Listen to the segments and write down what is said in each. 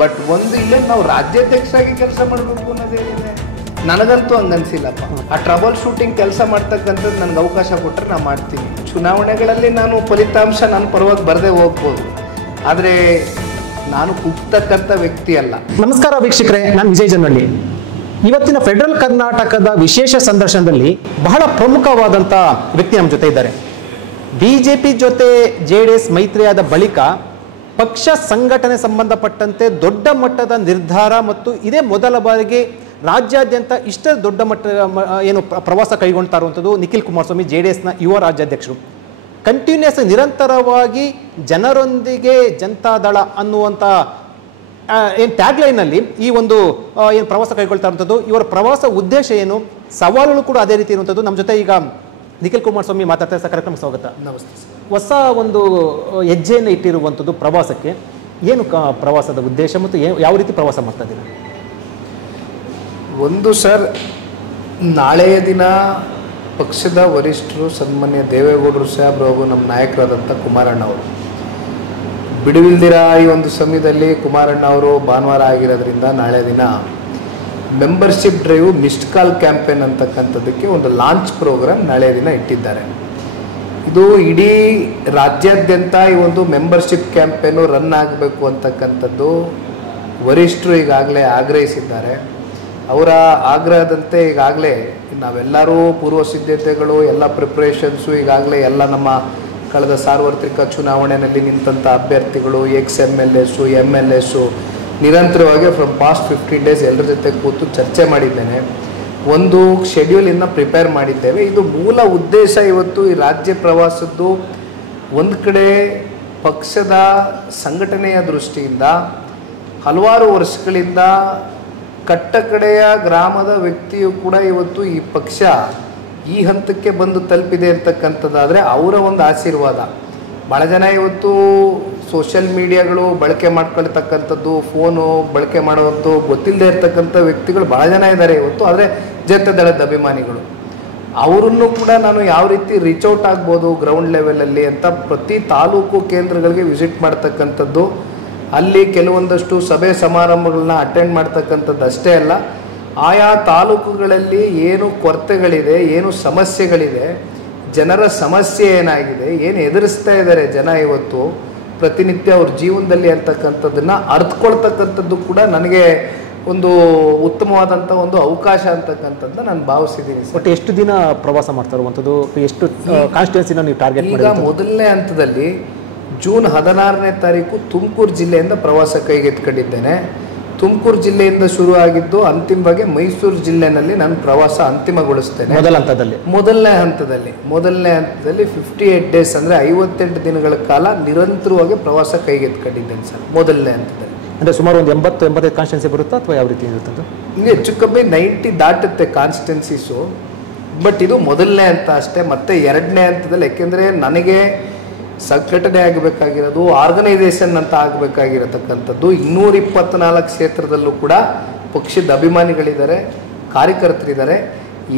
But ಒಂದು ಇಲ್ಲೇ ನಾವು ರಾಜ್ಯಾಧ್ಯಕ್ಷರಾಗಿ ಕೆಲಸ ಮಾಡಬೇಕು ಅನ್ನೋದೇನಿದೆ, ನನಗಂತೂ ಹಂಗನ್ಸಿಲ್ಲಪ್ಪ. ಆ ಟ್ರಬಲ್ ಶೂಟಿಂಗ್ ಕೆಲಸ ಮಾಡ್ತಕ್ಕಂಥದ್ದು ನನಗೆ ಅವಕಾಶ ಕೊಟ್ಟರೆ ನಾನು ಮಾಡ್ತೀನಿ. ಚುನಾವಣೆಗಳಲ್ಲಿ ನಾನು ಫಲಿತಾಂಶ ನನ್ನ ಪರವಾಗಿ ಬರದೇ ಹೋಗ್ಬೋದು, ಆದರೆ ನಾನು ಕುಗ್ತಕ್ಕಂಥ ವ್ಯಕ್ತಿ ಅಲ್ಲ. ನಮಸ್ಕಾರ ವೀಕ್ಷಕರೇ, ನಾನು ವಿಜಯ್ ಜನಹಳ್ಳಿ. ಇವತ್ತಿನ ಫೆಡರಲ್ ಕರ್ನಾಟಕದ ವಿಶೇಷ ಸಂದರ್ಶನದಲ್ಲಿ ಬಹಳ ಪ್ರಮುಖವಾದಂಥ ವ್ಯಕ್ತಿ ನಮ್ಮ ಜೊತೆ ಇದ್ದಾರೆ. ಬಿಜೆಪಿ ಜೊತೆ JDS ಮೈತ್ರಿಯಾದ ಬಳಿಕ ಪಕ್ಷ ಸಂಘಟನೆ ಸಂಬಂಧಪಟ್ಟಂತೆ ದೊಡ್ಡ ಮಟ್ಟದ ನಿರ್ಧಾರ ಮತ್ತು ಇದೇ ಮೊದಲ ಬಾರಿಗೆ ರಾಜ್ಯಾದ್ಯಂತ ಇಷ್ಟ ದೊಡ್ಡ ಮಟ್ಟ ಏನು ಪ್ರವಾಸ ಕೈಗೊಳ್ತಾ ಇರುವಂಥದ್ದು ನಿಖಿಲ್ ಕುಮಾರಸ್ವಾಮಿ, JDSನ ಯುವ ರಾಜ್ಯಾಧ್ಯಕ್ಷರು. ಕಂಟಿನ್ಯೂಸ್ ನಿರಂತರವಾಗಿ ಜನರೊಂದಿಗೆ ಜನತಾದಳ ಅನ್ನುವಂಥ ಏನು ಟ್ಯಾಗ್ಲೈನಲ್ಲಿ ಈ ಒಂದು ಏನು ಪ್ರವಾಸ ಕೈಗೊಳ್ತಾ ಇರುವಂಥದ್ದು, ಇವರ ಪ್ರವಾಸ ಉದ್ದೇಶ ಏನು, ಸವಾಲುಗಳು ಕೂಡ ಅದೇ ರೀತಿ ಇರುವಂಥದ್ದು. ನಮ್ಮ ಜೊತೆ ಈಗ ನಿಖಿಲ್ ಕುಮಾರಸ್ವಾಮಿ ಮಾತಾಡ್ತಾ ಇರೋ ಕಾರ್ಯಕ್ರಮಕ್ಕೆ ಸ್ವಾಗತ. ನಮಸ್ತೆ ಸರ್. ಹೊಸ ಒಂದು ಹೆಜ್ಜೆಯನ್ನು ಇಟ್ಟಿರುವಂಥದ್ದು ಪ್ರವಾಸಕ್ಕೆ, ಏನು ಪ್ರವಾಸದ ಉದ್ದೇಶ ಮತ್ತು ಯಾವ ರೀತಿ ಪ್ರವಾಸ ಮಾಡ್ತಾ ಇದ್ದೀರಾ? ಒಂದು ಸರ್, ನಾಳೆಯ ದಿನ ಪಕ್ಷದ ವರಿಷ್ಠರು ಸನ್ಮಾನ್ಯ ದೇವೇಗೌಡರು ಸಾಹೇಬ್ರು ಹಾಗೂ ನಮ್ಮ ನಾಯಕರಾದಂಥ ಕುಮಾರಣ್ಣ ಅವರು ಬಿಡುವಿಲ್ದಿರ ಈ ಒಂದು ಸಮಯದಲ್ಲಿ ಕುಮಾರಣ್ಣ ಅವರು ಭಾನುವಾರ ಆಗಿರೋದ್ರಿಂದ ನಾಳೆ ದಿನ membership drive missed call campaign ಅಂತಕ್ಕಂಥದ್ದಕ್ಕೆ ಒಂದು ಲಾಂಚ್ ಪ್ರೋಗ್ರಾಮ್ ನಾಳೆ ದಿನ ಇಟ್ಟಿದ್ದಾರೆ. ಇದು ಇಡೀ ರಾಜ್ಯಾದ್ಯಂತ ಈ ಒಂದು ಮೆಂಬರ್ಶಿಪ್ ಕ್ಯಾಂಪೇನು ರನ್ ಆಗಬೇಕು ಅಂತಕ್ಕಂಥದ್ದು ವರಿಷ್ಠರು ಈಗಾಗಲೇ ಆಗ್ರಹಿಸಿದ್ದಾರೆ. ಅವರ ಆಗ್ರಹದಂತೆ ಈಗಾಗಲೇ ನಾವೆಲ್ಲರೂ ಪೂರ್ವ ಸಿದ್ಧತೆಗಳು ಎಲ್ಲ ಪ್ರಿಪ್ರೇಷನ್ಸು ಈಗಾಗಲೇ ಎಲ್ಲ ನಮ್ಮ ಕಳೆದ ಸಾರ್ವತ್ರಿಕ ಚುನಾವಣೆಯಲ್ಲಿ ನಿಂತಹ ಅಭ್ಯರ್ಥಿಗಳು XMLS MLS ನಿರಂತರವಾಗಿ ಫ್ರಮ್ ಪಾಸ್ಟ್ 15 ಡೇಸ್ ಎಲ್ಲರ ಜೊತೆ ಕೂತು ಚರ್ಚೆ ಮಾಡಿದ್ದೇನೆ. ಒಂದು ಶೆಡ್ಯೂಲಿಂದ ಪ್ರಿಪೇರ್ ಮಾಡಿದ್ದೇವೆ. ಇದು ಮೂಲ ಉದ್ದೇಶ ಇವತ್ತು ಈ ರಾಜ್ಯ ಪ್ರವಾಸದ್ದು ಒಂದು ಕಡೆ ಪಕ್ಷದ ಸಂಘಟನೆಯ ದೃಷ್ಟಿಯಿಂದ ಹಲವಾರು ವರ್ಷಗಳಿಂದ ಕಟ್ಟಕಡೆಯ ಗ್ರಾಮದ ವ್ಯಕ್ತಿಯು ಕೂಡ ಇವತ್ತು ಈ ಪಕ್ಷ ಈ ಹಂತಕ್ಕೆ ಬಂದು ತಲುಪಿದೆ ಅಂತಕ್ಕಂಥದ್ದಾದರೆ ಅವರ ಒಂದು ಆಶೀರ್ವಾದ. ಭಾಳ ಜನ ಇವತ್ತು ಸೋಷಿಯಲ್ ಮೀಡಿಯಾಗಳು ಬಳಕೆ ಮಾಡ್ಕೊಳ್ತಕ್ಕಂಥದ್ದು, ಫೋನು ಬಳಕೆ ಮಾಡುವಂಥ ಗೊತ್ತಿಲ್ಲದೆ ಇರ್ತಕ್ಕಂಥ ವ್ಯಕ್ತಿಗಳು ಭಾಳ ಜನ ಇದ್ದಾರೆ ಇವತ್ತು. ಆದರೆ ಜನತಾದಳದ ಅಭಿಮಾನಿಗಳು ಅವರನ್ನು ಕೂಡ ನಾನು ಯಾವ ರೀತಿ ರೀಚೌಟ್ ಆಗ್ಬೋದು ಗ್ರೌಂಡ್ ಲೆವೆಲಲ್ಲಿ ಅಂತ ಪ್ರತಿ ತಾಲೂಕು ಕೇಂದ್ರಗಳಿಗೆ ವಿಸಿಟ್ ಮಾಡ್ತಕ್ಕಂಥದ್ದು, ಅಲ್ಲಿ ಕೆಲವೊಂದಷ್ಟು ಸಭೆ ಸಮಾರಂಭಗಳನ್ನ ಅಟೆಂಡ್ ಮಾಡ್ತಕ್ಕಂಥದ್ದು ಅಷ್ಟೇ ಅಲ್ಲ, ಆಯಾ ತಾಲೂಕುಗಳಲ್ಲಿ ಏನು ಕೊರತೆಗಳಿದೆ, ಏನು ಸಮಸ್ಯೆಗಳಿದೆ, ಜನರ ಸಮಸ್ಯೆ ಏನಾಗಿದೆ, ಏನು ಎದುರಿಸ್ತಾ ಇದ್ದಾರೆ ಜನ ಇವತ್ತು ಪ್ರತಿನಿತ್ಯ ಅವ್ರ ಜೀವನದಲ್ಲಿ ಅಂತಕ್ಕಂಥದ್ದನ್ನು ಅರ್ಥಕೊಳ್ತಕ್ಕಂಥದ್ದು ಕೂಡ ನನಗೆ ಒಂದು ಉತ್ತಮವಾದಂಥ ಒಂದು ಅವಕಾಶ ಅಂತಕ್ಕಂಥದ್ದನ್ನ ನಾನು ಭಾವಿಸಿದ್ದೀನಿ. ಬಟ್ ಎಷ್ಟು ದಿನ ಪ್ರವಾಸ ಮಾಡ್ತಾ ಇರುವಂಥದ್ದು, ಎಷ್ಟು ಕಾನ್ಸ್ಟಿಟ್ಯೂನ್ಸಿನ ನೀವು ಟಾರ್ಗೆಟ್ ಈಗ ಮೊದಲನೇ ಹಂತದಲ್ಲಿ ಜೂನ್ 16ನೇ ತಾರೀಕು ತುಮಕೂರು ಜಿಲ್ಲೆಯಿಂದ ಪ್ರವಾಸ ಕೈಗೆತ್ತಿಕೊಂಡಿದ್ದೇನೆ. ತುಮಕೂರು ಜಿಲ್ಲೆಯಿಂದ ಶುರು ಆಗಿದ್ದು ಅಂತಿಮವಾಗಿ ಮೈಸೂರು ಜಿಲ್ಲೆನಲ್ಲಿ ನಾನು ಪ್ರವಾಸ ಅಂತಿಮಗೊಳಿಸ್ತೇನೆ. ಮೊದಲನೇ ಹಂತದಲ್ಲಿ 58 ಡೇಸ್ ಅಂದರೆ 58 ದಿನಗಳ ಕಾಲ ನಿರಂತರವಾಗಿ ಪ್ರವಾಸ ಕೈಗೆತ್ತಿಕೊಂಡಿದ್ದೇನೆ ಸರ್. ಮೊದಲನೇ ಹಂತದಲ್ಲಿ ಅಂದರೆ ಸುಮಾರು ಒಂದು 80-85 ಕಾನ್ಸ್ಟಿಟ್ಯೂನ್ಸಿ ಬರುತ್ತಾ ಅಥವಾ ಯಾವ ರೀತಿ ಇರುತ್ತೆ? ಹಿಂಗೆ ಹೆಚ್ಚು ಕಮ್ಮಿ 90 ದಾಟುತ್ತೆ ಕಾನ್ಸ್ಟಿಟ್ಯೂನ್ಸೀಸು. ಬಟ್ ಇದು ಮೊದಲನೇ ಹಂತ ಅಷ್ಟೇ. ಮತ್ತು ಎರಡನೇ ಹಂತದಲ್ಲಿ ಯಾಕೆಂದರೆ ನನಗೆ ಸಂಘಟನೆ ಆಗಬೇಕಾಗಿರೋದು, ಆರ್ಗನೈಸೇಷನ್ ಅಂತ ಆಗಬೇಕಾಗಿರತಕ್ಕಂಥದ್ದು 224 ಕ್ಷೇತ್ರದಲ್ಲೂ ಕೂಡ ಪಕ್ಷದ ಅಭಿಮಾನಿಗಳಿದ್ದಾರೆ, ಕಾರ್ಯಕರ್ತರಿದ್ದಾರೆ.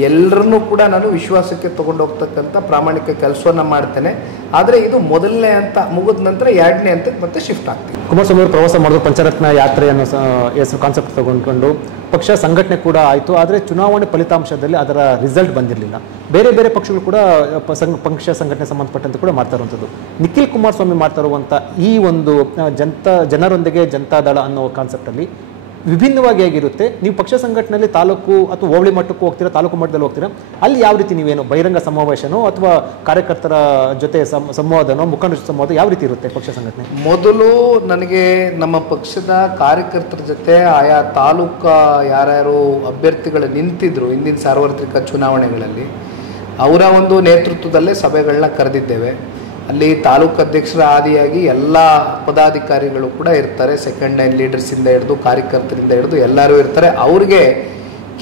ಎಲ್ಲರನ್ನೂ ಕೂಡ ನಾನು ವಿಶ್ವಾಸಕ್ಕೆ ತೊಗೊಂಡು ಹೋಗ್ತಕ್ಕಂಥ ಪ್ರಾಮಾಣಿಕ ಕೆಲಸವನ್ನು ಮಾಡ್ತೇನೆ. ಆದರೆ ಇದು ಮೊದಲನೇ ಹಂತ ಮುಗಿದ ನಂತರ ಎರಡನೇ ಹಂತಕ್ಕೆ ಮತ್ತೆ ಶಿಫ್ಟ್ ಆಗ್ತೀವಿ. ಕುಮಾರಸ್ವಾಮಿ ಅವರು ಪ್ರವಾಸ ಮಾಡೋದು ಪಂಚರತ್ನ ಯಾತ್ರೆಯನ್ನು ಹೆಸರು ಕಾನ್ಸೆಪ್ಟ್ ತಗೊಂಡ್ಕೊಂಡು ಪಕ್ಷ ಸಂಘಟನೆ ಕೂಡ ಆಯಿತು. ಆದರೆ ಚುನಾವಣೆ ಫಲಿತಾಂಶದಲ್ಲಿ ಅದರ ರಿಸಲ್ಟ್ ಬಂದಿರಲಿಲ್ಲ. ಬೇರೆ ಬೇರೆ ಪಕ್ಷಗಳು ಕೂಡ ಪಕ್ಷ ಸಂಘಟನೆ ಸಂಬಂಧಪಟ್ಟಂತೆ ಕೂಡ ಮಾಡ್ತಾ ಇರುವಂಥದ್ದು. ನಿಖಿಲ್ ಕುಮಾರಸ್ವಾಮಿ ಮಾಡ್ತಾ ಇರುವಂಥ ಈ ಒಂದು ಜನರೊಂದಿಗೆ ಜನತಾದಳ ಅನ್ನೋ ಕಾನ್ಸೆಪ್ಟಲ್ಲಿ ವಿಭಿನ್ನವಾಗಿ ಆಗಿರುತ್ತೆ. ನೀವು ಪಕ್ಷ ಸಂಘಟನೆಯಲ್ಲಿ ತಾಲೂಕು ಅಥವಾ ಹೋಬಳಿ ಮಟ್ಟಕ್ಕೂ ಹೋಗ್ತೀರಾ, ತಾಲೂಕು ಮಟ್ಟದಲ್ಲಿ ಹೋಗ್ತೀರಾ, ಅಲ್ಲಿ ಯಾವ ರೀತಿ ನೀವೇನು ಬಹಿರಂಗ ಸಮಾವೇಶನೋ ಅಥವಾ ಕಾರ್ಯಕರ್ತರ ಜೊತೆ ಸಂವಾದನೋ, ಮುಖಂಡರ ಸಂವಾದ ಯಾವ ರೀತಿ ಇರುತ್ತೆ ಪಕ್ಷ ಸಂಘಟನೆ? ಮೊದಲು ನನಗೆ ನಮ್ಮ ಪಕ್ಷದ ಕಾರ್ಯಕರ್ತರ ಜೊತೆ ಆಯಾ ತಾಲೂಕು ಯಾರ್ಯಾರು ಅಭ್ಯರ್ಥಿಗಳು ನಿಂತಿದ್ರು ಹಿಂದಿನ ಸಾರ್ವತ್ರಿಕ ಚುನಾವಣೆಗಳಲ್ಲಿ ಅವರ ಒಂದು ನೇತೃತ್ವದಲ್ಲೇ ಸಭೆಗಳನ್ನ ಕರೆದಿದ್ದೇವೆ. ಅಲ್ಲಿ ತಾಲೂಕು ಅಧ್ಯಕ್ಷರ ಆದಿಯಾಗಿ ಎಲ್ಲ ಪದಾಧಿಕಾರಿಗಳು ಕೂಡ ಇರ್ತಾರೆ. ಸೆಕೆಂಡ್ ಲೈನ್ ಲೀಡರ್ಸಿಂದ ಹಿಡಿದು ಕಾರ್ಯಕರ್ತರಿಂದ ಹಿಡಿದು ಎಲ್ಲರೂ ಇರ್ತಾರೆ. ಅವ್ರಿಗೆ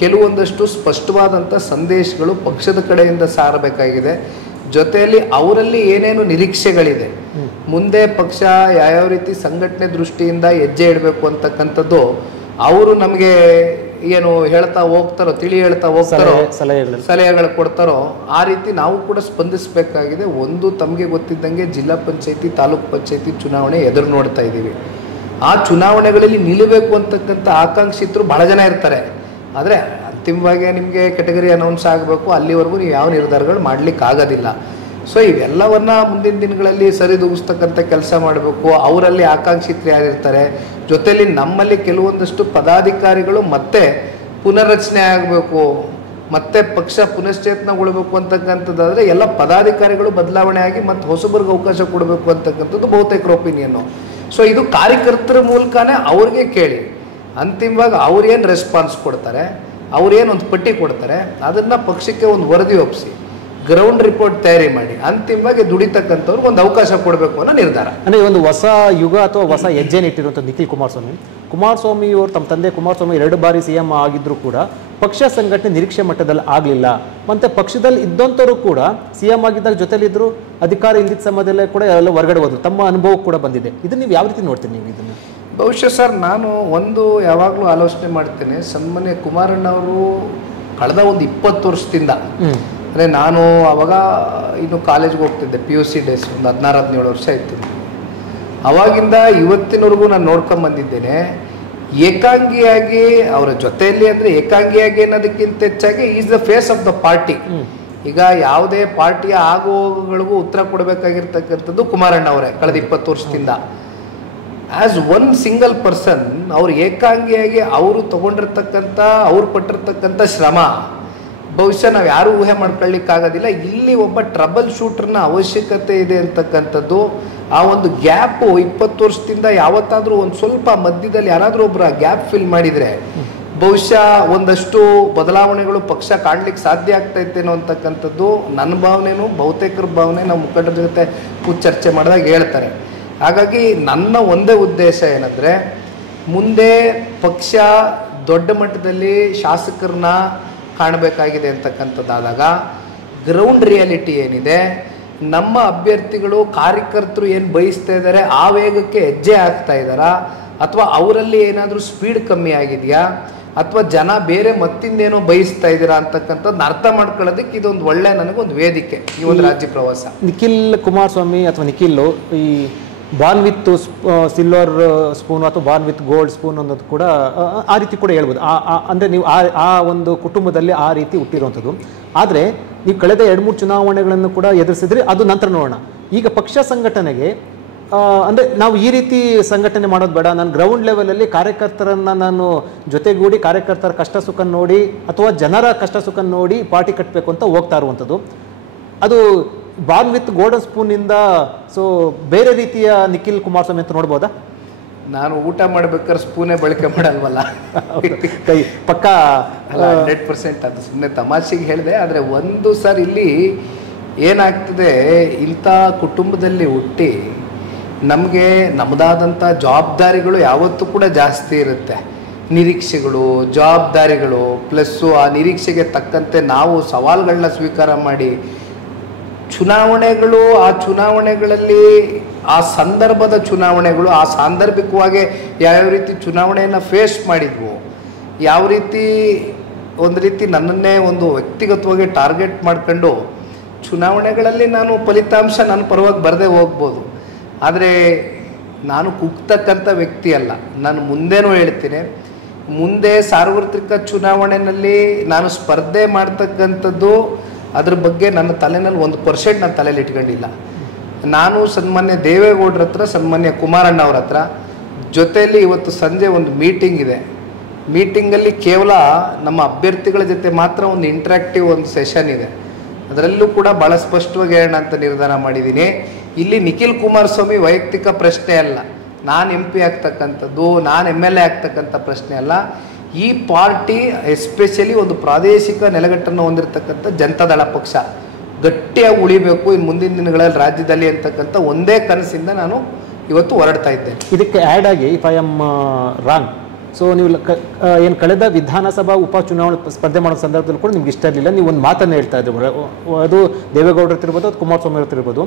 ಕೆಲವೊಂದಷ್ಟು ಸ್ಪಷ್ಟವಾದಂಥ ಸಂದೇಶಗಳು ಪಕ್ಷದ ಕಡೆಯಿಂದ ಸಾರಬೇಕಾಗಿದೆ. ಜೊತೆಯಲ್ಲಿ ಅವರಲ್ಲಿ ಏನೇನು ನಿರೀಕ್ಷೆಗಳಿದೆ, ಮುಂದೆ ಪಕ್ಷ ಯಾವ್ಯಾವ ರೀತಿ ಸಂಘಟನೆ ದೃಷ್ಟಿಯಿಂದ ಹೆಜ್ಜೆ ಇಡಬೇಕು ಅಂತಕ್ಕಂಥದ್ದು ಅವರು ನಮಗೆ ಏನು ಹೇಳ್ತಾ ಹೋಗ್ತಾರೋ, ತಿಳಿ ಹೇಳ್ತಾ ಹೋಗ್ತಾರೋ, ಸಲಹೆಗಳು ಕೊಡ್ತಾರೋ ಆ ರೀತಿ ನಾವು ಕೂಡ ಸ್ಪಂದಿಸಬೇಕಾಗಿದೆ. ಒಂದು ತಮಗೆ ಗೊತ್ತಿದ್ದಂಗೆ ಜಿಲ್ಲಾ ಪಂಚಾಯತಿ ತಾಲೂಕು ಪಂಚಾಯತಿ ಚುನಾವಣೆ ಎದುರು ನೋಡ್ತಾ ಇದ್ದೀವಿ. ಆ ಚುನಾವಣೆಗಳಲ್ಲಿ ನಿಲ್ಲಬೇಕು ಅಂತಕ್ಕಂಥ ಆಕಾಂಕ್ಷಿತರು ಭಾಳ ಜನ ಇರ್ತಾರೆ. ಆದರೆ ಅಂತಿಮವಾಗಿ ನಿಮಗೆ ಕೆಟಗರಿ ಅನೌನ್ಸ್ ಆಗಬೇಕು, ಅಲ್ಲಿವರೆಗೂ ನೀವು ಯಾವ ನಿರ್ಧಾರಗಳು ಮಾಡಲಿಕ್ಕೆ ಆಗೋದಿಲ್ಲ. ಸೊ ಇವೆಲ್ಲವನ್ನ ಮುಂದಿನ ದಿನಗಳಲ್ಲಿ ಸರಿದೂಗಿಸ್ತಕ್ಕಂಥ ಕೆಲಸ ಮಾಡಬೇಕು. ಅವರಲ್ಲಿ ಆಕಾಂಕ್ಷಿತರು ಯಾರಿರ್ತಾರೆ, ಜೊತೆಯಲ್ಲಿ ನಮ್ಮಲ್ಲಿ ಕೆಲವೊಂದಷ್ಟು ಪದಾಧಿಕಾರಿಗಳು ಮತ್ತೆ ಪುನರ್ರಚನೆ ಆಗಬೇಕು, ಮತ್ತೆ ಪಕ್ಷ ಪುನಶ್ಚೇತನಗೊಳ್ಬೇಕು ಅಂತಕ್ಕಂಥದ್ದಾದರೆ ಎಲ್ಲ ಪದಾಧಿಕಾರಿಗಳು ಬದಲಾವಣೆ ಆಗಿ ಮತ್ತು ಹೊಸಬರಿಗೆ ಅವಕಾಶ ಕೊಡಬೇಕು ಅಂತಕ್ಕಂಥದ್ದು ಬಹುತೇಕರ ಒಪಿನಿಯನ್ನು. ಸೊ ಇದು ಕಾರ್ಯಕರ್ತರ ಮೂಲಕನೇ ಅವ್ರಿಗೆ ಕೇಳಿ, ಅಂತಿಮವಾಗಿ ಅವ್ರೇನು ರೆಸ್ಪಾನ್ಸ್ ಕೊಡ್ತಾರೆ, ಅವ್ರೇನು ಒಂದು ಪಟ್ಟಿ ಕೊಡ್ತಾರೆ, ಅದನ್ನು ಪಕ್ಷಕ್ಕೆ ಒಂದು ವರದಿ ಒಪ್ಪಿಸಿ ಗ್ರೌಂಡ್ ರಿಪೋರ್ಟ್ ತಯಾರಿ ಮಾಡಿ ಅಂತಿಮವಾಗಿ ದುಡಿತಕ್ಕಂಥವ್ರಿಗೆ ಒಂದು ಅವಕಾಶ ಕೊಡಬೇಕು ಅನ್ನೋ ನಿರ್ಧಾರ. ಅಂದರೆ ಒಂದು ಹೊಸ ಯುಗ ಅಥವಾ ಹೊಸ ಹೆಜ್ಜೆನ ಇಟ್ಟಿರುವಂಥ ನಿಖಿಲ್ ಕುಮಾರಸ್ವಾಮಿ ಅವರು ತಮ್ಮ ತಂದೆ ಕುಮಾರಸ್ವಾಮಿ 2 ಬಾರಿ CM ಆಗಿದ್ರು ಕೂಡ ಪಕ್ಷ ಸಂಘಟನೆ ನಿರೀಕ್ಷೆ ಮಟ್ಟದಲ್ಲಿ ಆಗಲಿಲ್ಲ. ಮತ್ತು ಪಕ್ಷದಲ್ಲಿ ಇದ್ದಂಥವರು ಕೂಡ CM ಆಗಿದ್ದಾಗ ಜೊತೆಲಿದ್ದರು, ಅಧಿಕಾರ ಇಲ್ದಿದ್ದ ಸಮಯದಲ್ಲೇ ಕೂಡ ಎಲ್ಲ ಹೊರಗಡೆ ಹೋದ್ರು. ತಮ್ಮ ಅನುಭವ ಕೂಡ ಬಂದಿದೆ. ಇದನ್ನು ನೀವು ಯಾವ ರೀತಿ ನೋಡ್ತೀರಿ ನೀವು ಇದನ್ನು? ಬಹುಶಃ ಸರ್, ನಾನು ಒಂದು ಯಾವಾಗಲೂ ಆಲೋಚನೆ ಮಾಡ್ತೇನೆ, ಸನ್ಮಾನ್ಯ ಕುಮಾರಣ್ಣವರು ಕಳೆದ ಒಂದು 20 ವರ್ಷದಿಂದ, ಅಂದರೆ ನಾನು ಅವಾಗ ಇನ್ನು ಕಾಲೇಜ್ಗೆ ಹೋಗ್ತಿದ್ದೆ, PUC ಡೇಸ್, ಒಂದು 16-17 ವರ್ಷ ಇತ್ತು. ಅವಾಗಿಂದ ಇವತ್ತಿನವರೆಗೂ ನಾನು ನೋಡ್ಕೊಂಬಂದಿದ್ದೇನೆ. ಏಕಾಂಗಿಯಾಗಿ ಅವರ ಜೊತೆಯಲ್ಲಿ, ಅಂದರೆ ಏಕಾಂಗಿಯಾಗಿ ಅನ್ನೋದಕ್ಕಿಂತ ಹೆಚ್ಚಾಗಿ is the face of the party. ಈಗ ಯಾವುದೇ ಪಾರ್ಟಿಯ ಆಗುಗಳಿಗೂ ಉತ್ತರ ಕೊಡಬೇಕಾಗಿರ್ತಕ್ಕಂಥದ್ದು ಕುಮಾರಣ್ಣ ಅವರೇ ಕಳೆದ 20 ವರ್ಷದಿಂದ. ಆ್ಯಸ್ ಒನ್ ಸಿಂಗಲ್ ಪರ್ಸನ್ ಅವ್ರು ಏಕಾಂಗಿಯಾಗಿ ಅವರು ತಗೊಂಡಿರ್ತಕ್ಕಂಥ, ಅವ್ರು ಪಟ್ಟಿರ್ತಕ್ಕಂಥ ಶ್ರಮ ಬಹುಶಃ ನಾವು ಯಾರೂ ಊಹೆ ಮಾಡ್ಕೊಳ್ಳಿಕ್ಕಾಗೋದಿಲ್ಲ. ಇಲ್ಲಿ ಒಬ್ಬ ಟ್ರಬಲ್ ಶೂಟರ್ನ ಅವಶ್ಯಕತೆ ಇದೆ ಅಂತಕ್ಕಂಥದ್ದು. ಆ ಒಂದು ಗ್ಯಾಪು 20 ವರ್ಷದಿಂದ ಯಾವತ್ತಾದರೂ ಒಂದು ಸ್ವಲ್ಪ ಮಧ್ಯದಲ್ಲಿ ಯಾರಾದರೂ ಒಬ್ಬರು ಆ ಗ್ಯಾಪ್ ಫಿಲ್ ಮಾಡಿದರೆ ಬಹುಶಃ ಒಂದಷ್ಟು ಬದಲಾವಣೆಗಳು ಪಕ್ಷ ಕಾಣಲಿಕ್ಕೆ ಸಾಧ್ಯ ಆಗ್ತೈತೇನೋ ಅಂತಕ್ಕಂಥದ್ದು ನನ್ನ ಭಾವನೆನೂ ಬಹುತೇಕರ ಭಾವನೆ. ನಾವು ಮುಖಂಡರ ಜೊತೆ ಕೂತು ಚರ್ಚೆ ಮಾಡಿದಾಗ ಹೇಳ್ತಾರೆ. ಹಾಗಾಗಿ ನನ್ನ ಒಂದೇ ಉದ್ದೇಶ ಏನಂದರೆ, ಮುಂದೆ ಪಕ್ಷ ದೊಡ್ಡ ಮಟ್ಟದಲ್ಲಿ ಶಾಸಕರನ್ನ ಕಾಣಬೇಕಾಗಿದೆ ಅಂತಕ್ಕಂಥದ್ದಾದಾಗ ಗ್ರೌಂಡ್ ರಿಯಾಲಿಟಿ ಏನಿದೆ, ನಮ್ಮ ಅಭ್ಯರ್ಥಿಗಳು ಕಾರ್ಯಕರ್ತರು ಏನು ಬಯಸ್ತಾ ಇದ್ದಾರೆ ಆ ವೇಗಕ್ಕೆ ಹೆಜ್ಜೆ ಆಗ್ತಾ ಇದ್ದಾರಾ, ಅಥವಾ ಅವರಲ್ಲಿ ಏನಾದರೂ ಸ್ಪೀಡ್ ಕಮ್ಮಿ ಆಗಿದೆಯಾ, ಅಥವಾ ಜನ ಬೇರೆ ಮತ್ತಿಂದೇನೋ ಬಯಸ್ತಾ ಇದ್ದೀರಾ ಅಂತಕ್ಕಂಥದ್ದು ಅರ್ಥ ಮಾಡ್ಕೊಳ್ಳೋದಕ್ಕೆ ಇದೊಂದು ಒಳ್ಳೆ ನನಗೊಂದು ವೇದಿಕೆ ಈ ಒಂದು ರಾಜ್ಯ ಪ್ರವಾಸ. ನಿಖಿಲ್ ಕುಮಾರಸ್ವಾಮಿ ಅಥವಾ ನಿಖಿಲ್ ಈ ಬಾರ್ನ್ ವಿತ್ ಸಿಲ್ವರ್ ಸ್ಪೂನ್ ಅಥವಾ ಬಾರ್ನ್ ವಿತ್ ಗೋಲ್ಡ್ ಸ್ಪೂನ್ ಅನ್ನೋದು ಕೂಡ ಆ ರೀತಿ ಕೂಡ ಹೇಳ್ಬೋದು. ಅಂದರೆ ನೀವು ಆ ಒಂದು ಕುಟುಂಬದಲ್ಲಿ ಆ ರೀತಿ ಹುಟ್ಟಿರುವಂಥದ್ದು. ಆದರೆ ನೀವು ಕಳೆದ 2-3 ಚುನಾವಣೆಗಳನ್ನು ಕೂಡ ಎದುರಿಸಿದ್ರಿ, ಅದು ನಂತರ ನೋಡೋಣ. ಈಗ ಪಕ್ಷ ಸಂಘಟನೆಗೆ ಅಂದರೆ ನಾವು ಈ ರೀತಿ ಸಂಘಟನೆ ಮಾಡೋದು ಬೇಡ, ನಾನು ಗ್ರೌಂಡ್ ಲೆವೆಲಲ್ಲಿ ಕಾರ್ಯಕರ್ತರನ್ನು ನಾನು ಜೊತೆಗೂಡಿ ಕಾರ್ಯಕರ್ತರ ಕಷ್ಟ ಸುಖ ನೋಡಿ ಅಥವಾ ಜನರ ಕಷ್ಟ ಸುಖ ನೋಡಿ ಪಾರ್ಟಿ ಕಟ್ಟಬೇಕು ಅಂತ ಹೋಗ್ತಾ ಇರುವಂಥದ್ದು. ಅದು ಬಾರ್ನ್ ವಿತ್ ಗೋಲ್ಡನ್ ಸ್ಪೂನಿಂದ ಸೊ ಬೇರೆ ರೀತಿಯ ನಿಖಿಲ್ ಕುಮಾರಸ್ವಾಮಿ ಅಂತ ನೋಡ್ಬೋದಾ? ನಾನು ಊಟ ಮಾಡ್ಬೇಕಾದ್ರೆ ಸ್ಪೂನೇ ಬಳಕೆ ಮಾಡಲ್ವಲ್ಲ, ಕೈ ಪಕ್ಕ 100% ಅದು ಸುಮ್ಮನೆ ತಮಾಷೆಗೆ ಹೇಳಿದೆ. ಆದರೆ ಒಂದು ಸರ್ ಇಲ್ಲಿ ಏನಾಗ್ತದೆ, ಇಂಥ ಕುಟುಂಬದಲ್ಲಿ ಹುಟ್ಟಿ ನಮಗೆ ನಮ್ಮದಾದಂಥ ಜವಾಬ್ದಾರಿಗಳು ಯಾವತ್ತೂ ಕೂಡ ಜಾಸ್ತಿ ಇರುತ್ತೆ. ನಿರೀಕ್ಷೆಗಳು, ಜವಾಬ್ದಾರಿಗಳು, ಪ್ಲಸ್ಸು ಆ ನಿರೀಕ್ಷೆಗೆ ತಕ್ಕಂತೆ ನಾವು ಸವಾಲುಗಳನ್ನ ಸ್ವೀಕಾರ ಮಾಡಿ ಚುನಾವಣೆಗಳು, ಆ ಚುನಾವಣೆಗಳಲ್ಲಿ ಆ ಸಂದರ್ಭದ ಚುನಾವಣೆಗಳು ಆ ಸಾಂದರ್ಭಿಕವಾಗಿ ಯಾವ್ಯಾವ ರೀತಿ ಚುನಾವಣೆಯನ್ನು ಫೇಸ್ ಮಾಡಿದ್ವು, ಯಾವ ರೀತಿ ಒಂದು ರೀತಿ ನನ್ನನ್ನೇ ಒಂದು ವ್ಯಕ್ತಿಗತವಾಗಿ ಟಾರ್ಗೆಟ್ ಮಾಡ್ಕೊಂಡು ಚುನಾವಣೆಗಳಲ್ಲಿ ನಾನು ಫಲಿತಾಂಶ ನನ್ನ ಪರವಾಗಿ ಬರದೇ ಹೋಗ್ಬೋದು. ಆದರೆ ನಾನು ಕುಗ್ತಕ್ಕಂಥ ವ್ಯಕ್ತಿ ಅಲ್ಲ. ನಾನು ಮುಂದೇನೂ ಹೇಳ್ತೀನಿ, ಮುಂದೆ ಸಾರ್ವತ್ರಿಕ ಚುನಾವಣೆಯಲ್ಲಿ ನಾನು ಸ್ಪರ್ಧೆ ಮಾಡ್ತಕ್ಕಂಥದ್ದು ಅದ್ರ ಬಗ್ಗೆ ನನ್ನ ತಲೆನಲ್ಲಿ 1% ನನ್ನ ತಲೆಯಲ್ಲಿ ಇಟ್ಕೊಂಡಿಲ್ಲ. ನಾನು ಸನ್ಮಾನ್ಯ ದೇವೇಗೌಡರ ಹತ್ರ, ಸನ್ಮಾನ್ಯ ಕುಮಾರಣ್ಣ ಅವ್ರ ಹತ್ರ ಜೊತೆಯಲ್ಲಿ ಇವತ್ತು ಸಂಜೆ ಒಂದು ಮೀಟಿಂಗ್ ಇದೆ. ಮೀಟಿಂಗಲ್ಲಿ ಕೇವಲ ನಮ್ಮ ಅಭ್ಯರ್ಥಿಗಳ ಜೊತೆ ಮಾತ್ರ ಒಂದು ಇಂಟ್ರಾಕ್ಟಿವ್ ಒಂದು ಸೆಷನ್ ಇದೆ. ಅದರಲ್ಲೂ ಕೂಡ ಭಾಳ ಸ್ಪಷ್ಟವಾಗಿ ಹೇಳೋಣ ಅಂತ ನಿರ್ಧಾರ ಮಾಡಿದ್ದೀನಿ. ಇಲ್ಲಿ ನಿಖಿಲ್ ಕುಮಾರಸ್ವಾಮಿ ವೈಯಕ್ತಿಕ ಪ್ರಶ್ನೆ ಅಲ್ಲ, ನಾನು MP ಆಗ್ತಕ್ಕಂಥದ್ದು, ನಾನು MLA ಆಗ್ತಕ್ಕಂಥ ಪ್ರಶ್ನೆ ಅಲ್ಲ. ಈ ಪಾರ್ಟಿ ಎಸ್ಪೆಷಲಿ ಒಂದು ಪ್ರಾದೇಶಿಕ ನೆಲೆಗಟ್ಟನ್ನು ಹೊಂದಿರತಕ್ಕಂಥ ಜನತಾದಳ ಪಕ್ಷ ಗಟ್ಟಿಯಾಗಿ ಉಳಿಬೇಕು ಇನ್ನು ಮುಂದಿನ ದಿನಗಳಲ್ಲಿ ರಾಜ್ಯದಲ್ಲಿ ಅಂತಕ್ಕಂಥ ಒಂದೇ ಕನಸಿಂದ ನಾನು ಇವತ್ತು ಹೊರಡ್ತಾ ಇದ್ದೇನೆ. ಇದಕ್ಕೆ ಆ್ಯಡ್ ಆಗಿ if I am wrong, so ನೀವು ಏನು ಕಳೆದ ವಿಧಾನಸಭಾ ಉಪಚುನಾವಣೆ ಸ್ಪರ್ಧೆ ಮಾಡೋ ಸಂದರ್ಭದಲ್ಲಿ ಕೂಡ ನಿಮ್ಗೆ ಇಷ್ಟ ಇರಲಿಲ್ಲ, ನೀವು ಒಂದು ಮಾತನ್ನು ಹೇಳ್ತಾ ಇದ್ರು, ಅದು ದೇವೇಗೌಡರು ಇರ್ತಿರ್ಬೋದು, ಅದು ಕುಮಾರಸ್ವಾಮಿ ಇರ್ತಿರ್ಬೋದು,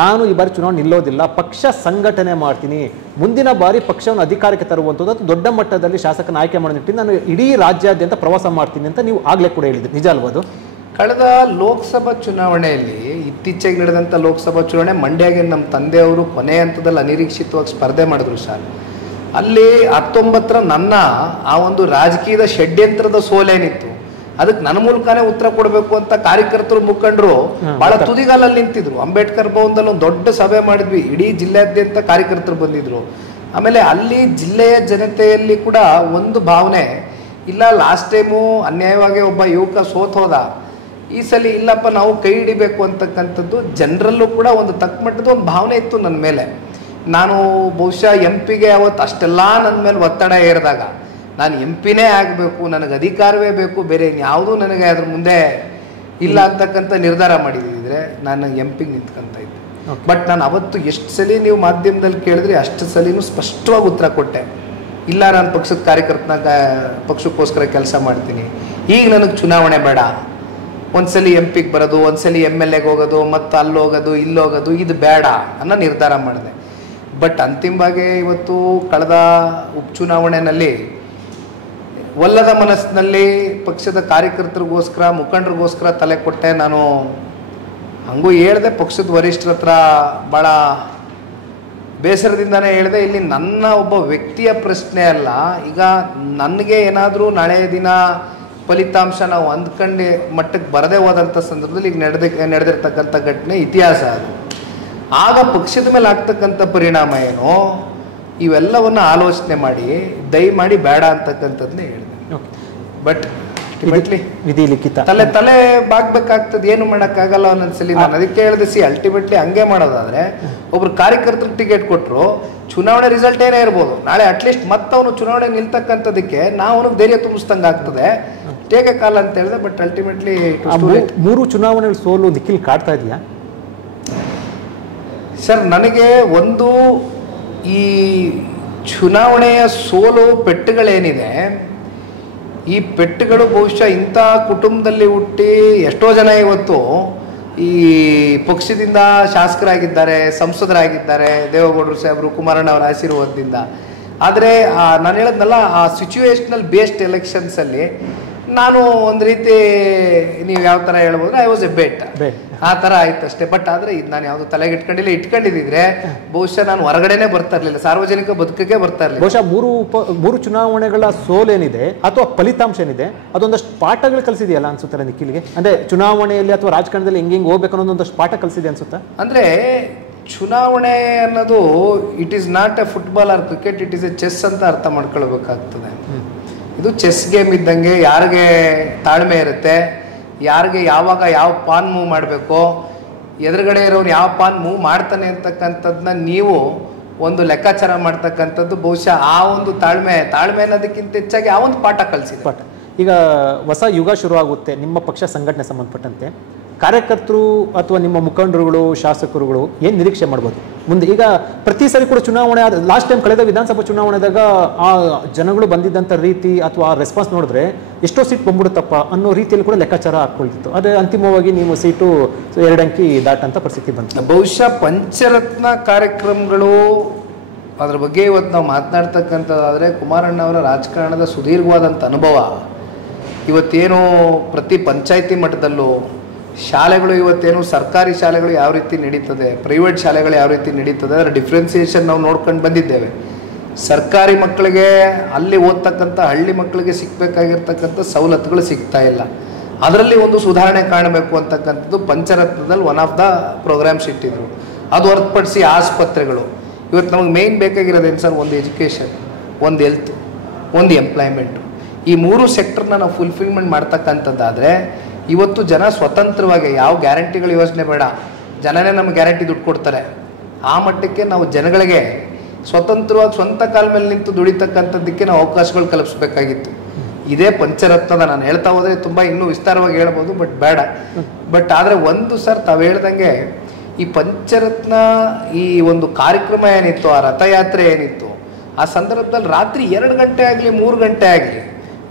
ನಾನು ಈ ಬಾರಿ ಚುನಾವಣೆ ನಿಲ್ಲೋದಿಲ್ಲ, ಪಕ್ಷ ಸಂಘಟನೆ ಮಾಡ್ತೀನಿ, ಮುಂದಿನ ಬಾರಿ ಪಕ್ಷವನ್ನು ಅಧಿಕಾರಕ್ಕೆ ತರುವಂಥದ್ದು ಅದು ದೊಡ್ಡ ಮಟ್ಟದಲ್ಲಿ ಶಾಸಕನ ಆಯ್ಕೆ ಮಾಡೋ ನಿಟ್ಟಿನಲ್ಲಿ ನಾನು ಇಡೀ ರಾಜ್ಯಾದ್ಯಂತ ಪ್ರವಾಸ ಮಾಡ್ತೀನಿ ಅಂತ ನೀವು ಆಗಲೇ ಕೂಡ ಹೇಳಿದ್ರಿ, ನಿಜ ಅಲ್ವಾ ಅದು? ಕಳೆದ ಲೋಕಸಭಾ ಚುನಾವಣೆಯಲ್ಲಿ, ಇತ್ತೀಚೆಗೆ ನಡೆದಂಥ ಲೋಕಸಭಾ ಚುನಾವಣೆ ಮಂಡ್ಯಗೆ ನಮ್ಮ ತಂದೆಯವರು ಕೊನೆ ಹಂತದಲ್ಲಿ ಅನಿರೀಕ್ಷಿತವಾಗಿ ಸ್ಪರ್ಧೆ ಮಾಡಿದ್ರು ಸರ್. ಅಲ್ಲಿ 19ರ ನನ್ನ ಆ ಒಂದು ರಾಜಕೀಯದ ಷಡ್ಯಂತ್ರದ ಸೋಲೇನಿತ್ತು ಅದಕ್ಕೆ ನನ್ನ ಮೂಲಕನೇ ಉತ್ತರ ಕೊಡಬೇಕು ಅಂತ ಕಾರ್ಯಕರ್ತರು ಮುಖಂಡರು ಬಹಳ ತುದಿಗಾಲಲ್ಲಿ ನಿಂತಿದ್ರು. ಅಂಬೇಡ್ಕರ್ ಭವನದಲ್ಲಿ ಒಂದು ದೊಡ್ಡ ಸಭೆ ಮಾಡಿದ್ವಿ, ಇಡೀ ಜಿಲ್ಲೆಯಾದ್ಯಂತ ಕಾರ್ಯಕರ್ತರು ಬಂದಿದ್ರು. ಆಮೇಲೆ ಅಲ್ಲಿ ಜಿಲ್ಲೆಯ ಜನತೆಯಲ್ಲಿ ಕೂಡ ಒಂದು ಭಾವನೆ, ಇಲ್ಲ ಲಾಸ್ಟ್ ಟೈಮು ಅನ್ಯಾಯವಾಗಿ ಒಬ್ಬ ಯುವಕ ಸೋತ್ ಹೋದ, ಈ ಸಲ ಇಲ್ಲಪ್ಪ ನಾವು ಕೈ ಹಿಡಿಬೇಕು ಅಂತಕ್ಕಂಥದ್ದು ಜನರಲ್ಲೂ ಕೂಡ ಒಂದು ತಕ್ಕ ಮಟ್ಟದ ಒಂದು ಭಾವನೆ ಇತ್ತು ನನ್ನ ಮೇಲೆ. ನಾನು ಬಹುಶಃ MP ಅವತ್ತು ಅಷ್ಟೆಲ್ಲ ನನ್ನ ಮೇಲೆ ಒತ್ತಡ ಏರಿದಾಗ ನಾನು MP ಆಗಬೇಕು, ನನಗೆ ಅಧಿಕಾರವೇ ಬೇಕು, ಬೇರೆ ಯಾವುದೂ ನನಗೆ ಅದ್ರ ಮುಂದೆ ಇಲ್ಲ ಅಂತಕ್ಕಂಥ ನಿರ್ಧಾರ ಮಾಡಿದ್ರೆ ನಾನು MP ನಿಂತ್ಕೊಂತ ಇದ್ದೆ. ಬಟ್ ನಾನು ಅವತ್ತು ಎಷ್ಟು ಸಲ ನೀವು ಮಾಧ್ಯಮದಲ್ಲಿ ಕೇಳಿದ್ರೆ ಅಷ್ಟು ಸಲಿನೂ ಸ್ಪಷ್ಟವಾಗಿ ಉತ್ತರ ಕೊಟ್ಟೆ, ಇಲ್ಲ ನಾನು ಪಕ್ಷದ ಕಾರ್ಯಕರ್ತನಾಗ ಪಕ್ಷಕ್ಕೋಸ್ಕರ ಕೆಲಸ ಮಾಡ್ತೀನಿ, ಈಗ ನನಗೆ ಚುನಾವಣೆ ಬೇಡ, ಒಂದ್ಸಲಿ MP ಬರೋದು, ಒಂದ್ಸಲಿ MLA ಹೋಗೋದು, ಮತ್ತು ಅಲ್ಲಿ ಹೋಗೋದು ಇಲ್ಲಿ ಹೋಗೋದು ಇದು ಬೇಡ ಅನ್ನೋ ನಿರ್ಧಾರ ಮಾಡಿದೆ. ಬಟ್ ಅಂತಿಮವಾಗಿ ಇವತ್ತು ಕಳೆದ ಉಪಚುನಾವಣೆಯಲ್ಲಿ ಒಲ್ಲದ ಮನಸ್ಸಿನಲ್ಲಿ ಪಕ್ಷದ ಕಾರ್ಯಕರ್ತರಿಗೋಸ್ಕರ ಮುಖಂಡರಿಗೋಸ್ಕರ ತಲೆ ಕೊಟ್ಟೆ. ನಾನು ಹಂಗೂ ಹೇಳಿದೆ, ಪಕ್ಷದ ವರಿಷ್ಠರ ಹತ್ರ ಭಾಳ ಬೇಸರದಿಂದನೇ ಹೇಳಿದೆ, ಇಲ್ಲಿ ನನ್ನ ಒಬ್ಬ ವ್ಯಕ್ತಿಯ ಪ್ರಶ್ನೆ ಅಲ್ಲ, ಈಗ ನನಗೆ ಏನಾದರೂ ನಾಳೆ ದಿನ ಫಲಿತಾಂಶ ನಾವು ಅಂದ್ಕೊಂಡು ಮಟ್ಟಕ್ಕೆ ಬರದೇ ಹೋದಂಥ ಸಂದರ್ಭದಲ್ಲಿ ಈಗ ನಡೆದಿರ್ತಕ್ಕಂಥ ಘಟನೆ ಇತಿಹಾಸ ಅದು. ಆಗ ಪಕ್ಷದ ಮೇಲೆ ಆಗ್ತಕ್ಕಂಥ ಪರಿಣಾಮ ಏನು ಇವೆಲ್ಲವನ್ನು ಆಲೋಚನೆ ಮಾಡಿ ದಯಮಾಡಿ ಬೇಡ ಅಂತಕ್ಕಂಥದ್ದನ್ನೇ ಹೇಳಿದೆ. ಬಟ್ ವಿಧಿ ಲಿಖಿತ ತಲೆ ಬಾಗ್ಬೇಕಾಗ್ತದೆ, ಏನು ಮಾಡೋಕ್ಕಾಗಲ್ಲ ಒಂದೊಂದ್ಸಲಿ. ನಾನು ಅದಕ್ಕೆ ಹೇಳಿದೆ, ಅಲ್ಟಿಮೇಟ್ಲಿ ಹಂಗೆ ಮಾಡೋದಾದ್ರೆ ಒಬ್ರು ಕಾರ್ಯಕರ್ತರಿಗೆ ಟಿಕೆಟ್ ಕೊಟ್ಟರು, ಚುನಾವಣೆ ರಿಸಲ್ಟ್ ಏನೇ ಇರ್ಬೋದು, ನಾಳೆ ಅಟ್ಲೀಸ್ಟ್ ಮತ್ತವನು ಚುನಾವಣೆ ನಿಲ್ತಕ್ಕಂಥದಕ್ಕೆ ನಾವು ಅವನಿಗೆ ಧೈರ್ಯ ತುಂಬಿಸ್ದಂಗೆ ಆಗ್ತದೆ, ಟೇಕ್ ಎ ಕಾಲ್ ಅಂತ ಹೇಳಿದೆ. ಬಟ್ ಅಲ್ಟಿಮೇಟ್ಲಿ 3 ಚುನಾವಣೆಗಳು ಸೋಲು ನಿಖಿಲ್ ಕಾಡ್ತಾ ಇದೆಯಾ ಸರ್? ನನಗೆ ಒಂದು ಈ ಚುನಾವಣೆಯ ಸೋಲು ಪೆಟ್ಟುಗಳೇನಿದೆ, ಈ ಪೆಟ್ಟುಗಳು ಬಹುಶಃ ಇಂಥ ಕುಟುಂಬದಲ್ಲಿ ಹುಟ್ಟಿ ಎಷ್ಟೋ ಜನ ಇವತ್ತು ಈ ಪಕ್ಷದಿಂದ ಶಾಸಕರಾಗಿದ್ದಾರೆ, ಸಂಸದರಾಗಿದ್ದಾರೆ, ದೇವೇಗೌಡರು ಸಾಹೇಬರು, ಕುಮಾರಣ್ಣ ಅವರ ಆಶೀರ್ವಾದದಿಂದ. ಆದರೆ ನಾನು ಹೇಳದ್ನಲ್ಲ, ಆ ಸಿಚುವೇಶನಲ್ ಬೇಸ್ಡ್ ಎಲೆಕ್ಷನ್ಸಲ್ಲಿ ನಾನು ಒಂದು ರೀತಿ ನೀವು ಯಾವ ಥರ ಹೇಳ್ಬೋದು, ಐ ವಾಸ್ ಎ ಬೆಟ್, ಆ ಥರ ಆಯ್ತು ಅಷ್ಟೇ. ಬಟ್ ಆದರೆ ಇದು ನಾನು ಯಾವುದು ತಲೆಗೆ ಇಟ್ಕೊಂಡಿದ್ದಿದ್ರೆ ಬಹುಶಃ ನಾನು ಹೊರಗಡೆನೆ ಬರ್ತಾ ಇರಲಿಲ್ಲ, ಸಾರ್ವಜನಿಕ ಬದುಕಕ್ಕೆ ಬರ್ತಾ ಇರಲಿಲ್ಲ. ಬಹುಶಃ ಮೂರು ಚುನಾವಣೆಗಳ ಸೋಲೇನಿದೆ ಅಥವಾ ಫಲಿತಾಂಶ ಏನಿದೆ ಅದೊಂದಷ್ಟು ಪಾಠಗಳು ಕಲಿಸಿದೆಯಲ್ಲ ಅನ್ಸುತ್ತಲ್ಲ ನಿಖಿಲ್ಗೆ? ಅಂದ್ರೆ ಚುನಾವಣೆಯಲ್ಲಿ ಅಥವಾ ರಾಜಕಾರಣದಲ್ಲಿ ಹೆಂಗೆ ಹೋಗ್ಬೇಕು ಅನ್ನೋದು ಒಂದಷ್ಟು ಪಾಠ ಕಲಿಸಿದೆ ಅನ್ಸುತ್ತಾ? ಅಂದ್ರೆ ಚುನಾವಣೆ ಅನ್ನೋದು it is not a football or cricket, it is a chess ಅಂತ ಅರ್ಥ ಮಾಡ್ಕೊಳ್ಬೇಕಾಗ್ತದೆ. ಇದು ಚೆಸ್ ಗೇಮ್ ಇದ್ದಂಗೆ, ಯಾರಿಗೆ ತಾಳ್ಮೆ ಇರುತ್ತೆ, ಯಾರಿಗೆ ಯಾವಾಗ ಯಾವ ಪಾನ್ ಮೂವ್ ಮಾಡಬೇಕು, ಎದುರುಗಡೆ ಇರೋನು ಯಾವ ಪಾನ್ ಮೂವ್ ಮಾಡ್ತಾನೆ ಅಂತಕ್ಕಂಥದ್ದನ್ನ ನೀವು ಒಂದು ಲೆಕ್ಕಾಚಾರ ಮಾಡ್ತಕ್ಕಂಥದ್ದು ಬಹುಶಃ ಆ ಒಂದು ತಾಳ್ಮೆ ಅನ್ನೋದಕ್ಕಿಂತ ಹೆಚ್ಚಾಗಿ ಆ ಒಂದು ಪಾಠ ಕಲಿಸಿದೆ. ಈಗ ಹೊಸ ಯುಗ ಶುರುವಾಗುತ್ತೆ ನಿಮ್ಮ ಪಕ್ಷ ಸಂಘಟನೆ ಸಂಬಂಧಪಟ್ಟಂತೆ. ಕಾರ್ಯಕರ್ತರು ಅಥವಾ ನಿಮ್ಮ ಮುಖಂಡರುಗಳು, ಶಾಸಕರುಗಳು ಏನು ನಿರೀಕ್ಷೆ ಮಾಡ್ಬೋದು ಮುಂದೆ? ಈಗ ಪ್ರತಿ ಸರಿ ಕೂಡ ಚುನಾವಣೆ ಲಾಸ್ಟ್ ಟೈಮ್ ಕಳೆದ ವಿಧಾನಸಭಾ ಚುನಾವಣೆದಾಗ ಆ ಜನಗಳು ಬಂದಿದ್ದಂಥ ರೀತಿ ಅಥವಾ ರೆಸ್ಪಾನ್ಸ್ ನೋಡಿದ್ರೆ ಎಷ್ಟೋ ಸೀಟ್ ಬಂದ್ಬಿಡುತ್ತಪ್ಪ ಅನ್ನೋ ರೀತಿಯಲ್ಲಿ ಕೂಡ ಲೆಕ್ಕಾಚಾರ ಹಾಕ್ಕೊಳ್ತಿತ್ತು. ಅದೇ ಅಂತಿಮವಾಗಿ ನೀವು ಸೀಟು 2 ಅಂಕಿ ದಾಟಂಥ ಪರಿಸ್ಥಿತಿ ಬಂತು. ಬಹುಶಃ ಪಂಚರತ್ನ ಕಾರ್ಯಕ್ರಮಗಳು ಅದ್ರ ಬಗ್ಗೆ ಇವತ್ತು ನಾವು ಮಾತನಾಡ್ತಕ್ಕಂಥದ್ದಾದರೆ, ಕುಮಾರಣ್ಣ ಅವರ ರಾಜಕಾರಣದ ಸುದೀರ್ಘವಾದಂಥ ಅನುಭವ ಇವತ್ತೇನು ಪ್ರತಿ ಪಂಚಾಯಿತಿ ಮಟ್ಟದಲ್ಲೂ ಶಾಲೆಗಳು, ಇವತ್ತೇನು ಸರ್ಕಾರಿ ಶಾಲೆಗಳು ಯಾವ ರೀತಿ ನಡೀತದೆ, ಪ್ರೈವೇಟ್ ಶಾಲೆಗಳು ಯಾವ ರೀತಿ ನಡೀತದೆ, ಅದರ ಡಿಫ್ರೆನ್ಸಿಯೇಷನ್ ನಾವು ನೋಡ್ಕೊಂಡು ಬಂದಿದ್ದೇವೆ. ಸರ್ಕಾರಿ ಮಕ್ಕಳಿಗೆ ಅಲ್ಲಿ ಓದ್ತಕ್ಕಂಥ ಹಳ್ಳಿ ಮಕ್ಕಳಿಗೆ ಸಿಗಬೇಕಾಗಿರ್ತಕ್ಕಂಥ ಸವಲತ್ತುಗಳು ಸಿಗ್ತಾ ಇಲ್ಲ. ಅದರಲ್ಲಿ ಒಂದು ಸುಧಾರಣೆ ಕಾಣಬೇಕು ಅಂತಕ್ಕಂಥದ್ದು ಪಂಚರತ್ನದಲ್ಲಿ ಒನ್ ಆಫ್ ದ ಪ್ರೋಗ್ರಾಮ್ಸ್ ಇಟ್ಟಿದ್ರು. ಅದು ಹೊರತುಪಡಿಸಿ ಆಸ್ಪತ್ರೆಗಳು, ಇವತ್ತು ನಮಗೆ ಮೇಯ್ನ್ ಬೇಕಾಗಿರೋದೇನು ಸರ್? ಒಂದು ಎಜುಕೇಷನ್, ಒಂದು ಹೆಲ್ತ್, ಒಂದು ಎಂಪ್ಲಾಯ್ಮೆಂಟು. ಈ 3 ಸೆಕ್ಟರ್ನ ನಾವು ಫುಲ್ಫಿಲ್ಮೆಂಟ್ ಮಾಡ್ತಕ್ಕಂಥದ್ದಾದರೆ ಇವತ್ತು ಜನ ಸ್ವತಂತ್ರವಾಗಿ, ಯಾವ ಗ್ಯಾರಂಟಿಗಳು ಯೋಚನೆ ಬೇಡ, ಜನನೇ ನಮ್ಗೆ ಗ್ಯಾರಂಟಿ ದುಡ್ಡು ಕೊಡ್ತಾರೆ, ಆ ಮಟ್ಟಕ್ಕೆ ನಾವು ಜನಗಳಿಗೆ ಸ್ವತಂತ್ರವಾಗಿ ಸ್ವಂತ ಕಾಲ ಮೇಲೆ ನಿಂತು ದುಡಿತಕ್ಕಂಥದ್ದಕ್ಕೆ ನಾವು ಅವಕಾಶಗಳು ಕಲ್ಪಿಸ್ಬೇಕಾಗಿತ್ತು. ಇದೇ ಪಂಚರತ್ನದ, ನಾನು ಹೇಳ್ತಾ ಹೋದರೆ ತುಂಬ ಇನ್ನೂ ವಿಸ್ತಾರವಾಗಿ ಹೇಳ್ಬೋದು, ಬಟ್ ಬೇಡ. ಬಟ್ ಆದರೆ ಒಂದು ಸರ್ ತಾವು ಹೇಳ್ದಂಗೆ ಈ ಪಂಚರತ್ನ ಈ ಒಂದು ಕಾರ್ಯಕ್ರಮ ಏನಿತ್ತು, ಆ ರಥಯಾತ್ರೆ ಏನಿತ್ತು, ಆ ಸಂದರ್ಭದಲ್ಲಿ ರಾತ್ರಿ 2 ಗಂಟೆ ಆಗಲಿ 3 ಗಂಟೆ ಆಗಲಿ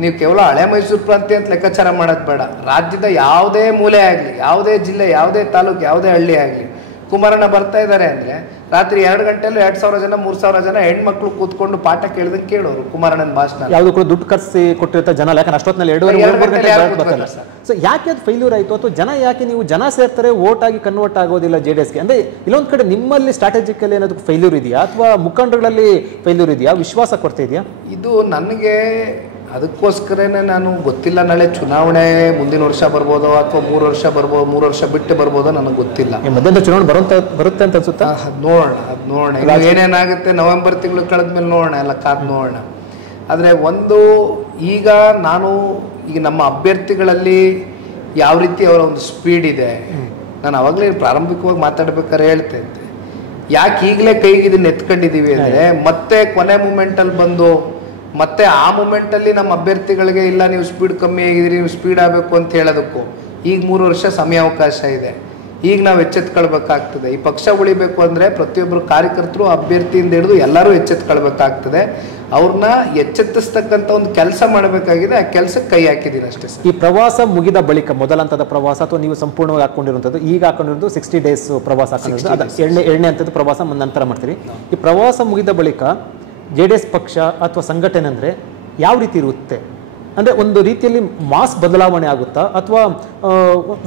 ನೀವು ಕೇವಲ ಹಳೆ ಮೈಸೂರು ಪ್ರಾಂತ್ಯ ಅಂತ ಲೆಕ್ಕಾಚಾರ ಮಾಡೋದು ಬೇಡ. ರಾಜ್ಯದ ಯಾವುದೇ ಮೂಲೆ ಆಗಲಿ, ಯಾವುದೇ ಜಿಲ್ಲೆ, ಯಾವುದೇ ತಾಲೂಕು, ಯಾವುದೇ ಹಳ್ಳಿ ಆಗಲಿ, ಕುಮಾರಣ್ಣ ಬರ್ತಾ ಇದ್ದಾರೆ ಅಂದರೆ ರಾತ್ರಿ 2 ಗಂಟೆಯಲ್ಲಿ 2,000 ಜನ 3,000 ಜನ ಹೆಣ್ಮಕ್ಳು ಕೂತ್ಕೊಂಡು ಪಾಠ ಕೇಳಿದಂಗೆ ಕೇಳೋರು ಕುಮಾರಣ್ಣನ ಭಾಷಣ. ಯಾವುದು ಕೂಡ ದುಡ್ಡು ಖರ್ಚಿ ಕೊಟ್ಟಿರ್ತಾರೆ ಜನ, ಯಾಕಂದ್ರೆ ಅಷ್ಟೊತ್ತಿನಲ್ಲಿ 2:30 ಸೊ ಯಾಕೆ ಅದು ಫೈಲ್ಯೂರ್ ಆಯಿತು, ಅಥವಾ ಜನ ಯಾಕೆ ನೀವು ಜನ ಸೇರ್ತಾರೆ ವೋಟ್ ಆಗಿ ಕನ್ವರ್ಟ್ ಆಗೋದಿಲ್ಲ JDSಗೆ? ಅಂದರೆ ಇಲ್ಲೊಂದು ಕಡೆ ನಿಮ್ಮಲ್ಲಿ ಸ್ಟ್ರಾಟಜಿಕಲ್ಲಿ ಏನಾದ್ರು ಫೈಲ್ಯೂರ್ ಇದೆಯಾ, ಅಥವಾ ಮುಖಂಡರುಗಳಲ್ಲಿ ಫೈಲ್ಯೂರ್ ಇದೆಯಾ, ವಿಶ್ವಾಸ ಕೊರತೆ ಇದೆಯಾ? ಇದು ನನಗೆ ಅದಕ್ಕೋಸ್ಕರನೇ ನಾನು ಗೊತ್ತಿಲ್ಲ, ನಾಳೆ ಚುನಾವಣೆ ಮುಂದಿನ ವರ್ಷ ಬರ್ಬೋದೋ ಅಥವಾ 3 ವರ್ಷ ಬರ್ಬೋದು, 3 ವರ್ಷ ಬಿಟ್ಟು ಬರ್ಬೋದೋ ನನಗೆ ಗೊತ್ತಿಲ್ಲ. ಮಧ್ಯಂತರ ಚುನಾವಣೆ ಬರುತ್ತೆ ಅಂತ ಅನ್ಸುತ್ತಾ? ನೋಡೋಣ ಏನೇನಾಗುತ್ತೆ ನವೆಂಬರ್ ತಿಂಗಳು ಕಳೆದ್ಮೇಲೆ ನೋಡೋಣ, ಎಲ್ಲ ಕಾದು ನೋಡೋಣ. ಆದರೆ ಈಗ ಈಗ ನಮ್ಮ ಅಭ್ಯರ್ಥಿಗಳಲ್ಲಿ ಯಾವ ರೀತಿ ಅವರ ಒಂದು ಸ್ಪೀಡ್ ಇದೆ, ನಾನು ಅವಾಗಲೇ ಪ್ರಾರಂಭಿಕವಾಗಿ ಮಾತಾಡ್ಬೇಕಾದ್ರೆ ಹೇಳ್ತಾ ಇದ್ದೆ, ಯಾಕೆ ಈಗಲೇ ಕೈಗೆ ಇದನ್ನ ಎತ್ಕೊಂಡಿದ್ದೀವಿ ಅಂದರೆ ಮತ್ತೆ ಕೊನೆ ಮೂಮೆಂಟಲ್ಲಿ ಬಂದು ಮತ್ತೆ ಆ ಮೂಮೆಂಟಲ್ಲಿ ನಮ್ಮ ಅಭ್ಯರ್ಥಿಗಳಿಗೆ ಇಲ್ಲ ನೀವು ಸ್ಪೀಡ್ ಕಮ್ಮಿ ಆಗಿದ್ದೀರಿ, ನೀವು ಸ್ಪೀಡ್ ಆಗಬೇಕು ಅಂತ ಹೇಳೋದಕ್ಕೂ ಈಗ 3 ವರ್ಷ ಸಮಯಾವಕಾಶ ಇದೆ. ಈಗ ನಾವು ಎಚ್ಚೆತ್ಕೊಳ್ಬೇಕಾಗ್ತದೆ. ಈ ಪಕ್ಷ ಉಳಿಬೇಕು ಅಂದರೆ ಪ್ರತಿಯೊಬ್ಬರು ಕಾರ್ಯಕರ್ತರು ಅಭ್ಯರ್ಥಿಯಿಂದ ಹಿಡಿದು ಎಲ್ಲರೂ ಎಚ್ಚೆತ್ಕೊಳ್ಬೇಕಾಗ್ತದೆ. ಅವ್ರನ್ನ ಎಚ್ಚೆತ್ತಿಸ್ತಕ್ಕಂಥ ಒಂದು ಕೆಲಸ ಮಾಡಬೇಕಾಗಿದೆ. ಆ ಕೆಲಸಕ್ಕೆ ಕೈ ಹಾಕಿದ್ದೀನಿ ಅಷ್ಟೇ ಸರ್. ಈ ಪ್ರವಾಸ ಮುಗಿದ ಬಳಿಕ ಮೊದಲ ಹಂತದ ಪ್ರವಾಸ ಅಥವಾ ನೀವು ಸಂಪೂರ್ಣವಾಗಿ ಹಾಕೊಂಡಿರುವಂಥದ್ದು, ಈಗ ಹಾಕೊಂಡಿರೋದು 60 days ಪ್ರವಾಸ ಹಾಕೊಂಡಿರೋದು, ಎರಡನೇ ಹಂತದ ಪ್ರವಾಸ ನಂತರ ಮಾಡ್ತೀರಿ. ಈ ಪ್ರವಾಸ ಮುಗಿದ ಬಳಿಕ JDS ಪಕ್ಷ ಅಥವಾ ಸಂಘಟನೆ ಅಂದರೆ ಯಾವ ರೀತಿ ಇರುತ್ತೆ? ಅಂದರೆ ಒಂದು ರೀತಿಯಲ್ಲಿ ಮಾಸ್ ಬದಲಾವಣೆ ಆಗುತ್ತಾ ಅಥವಾ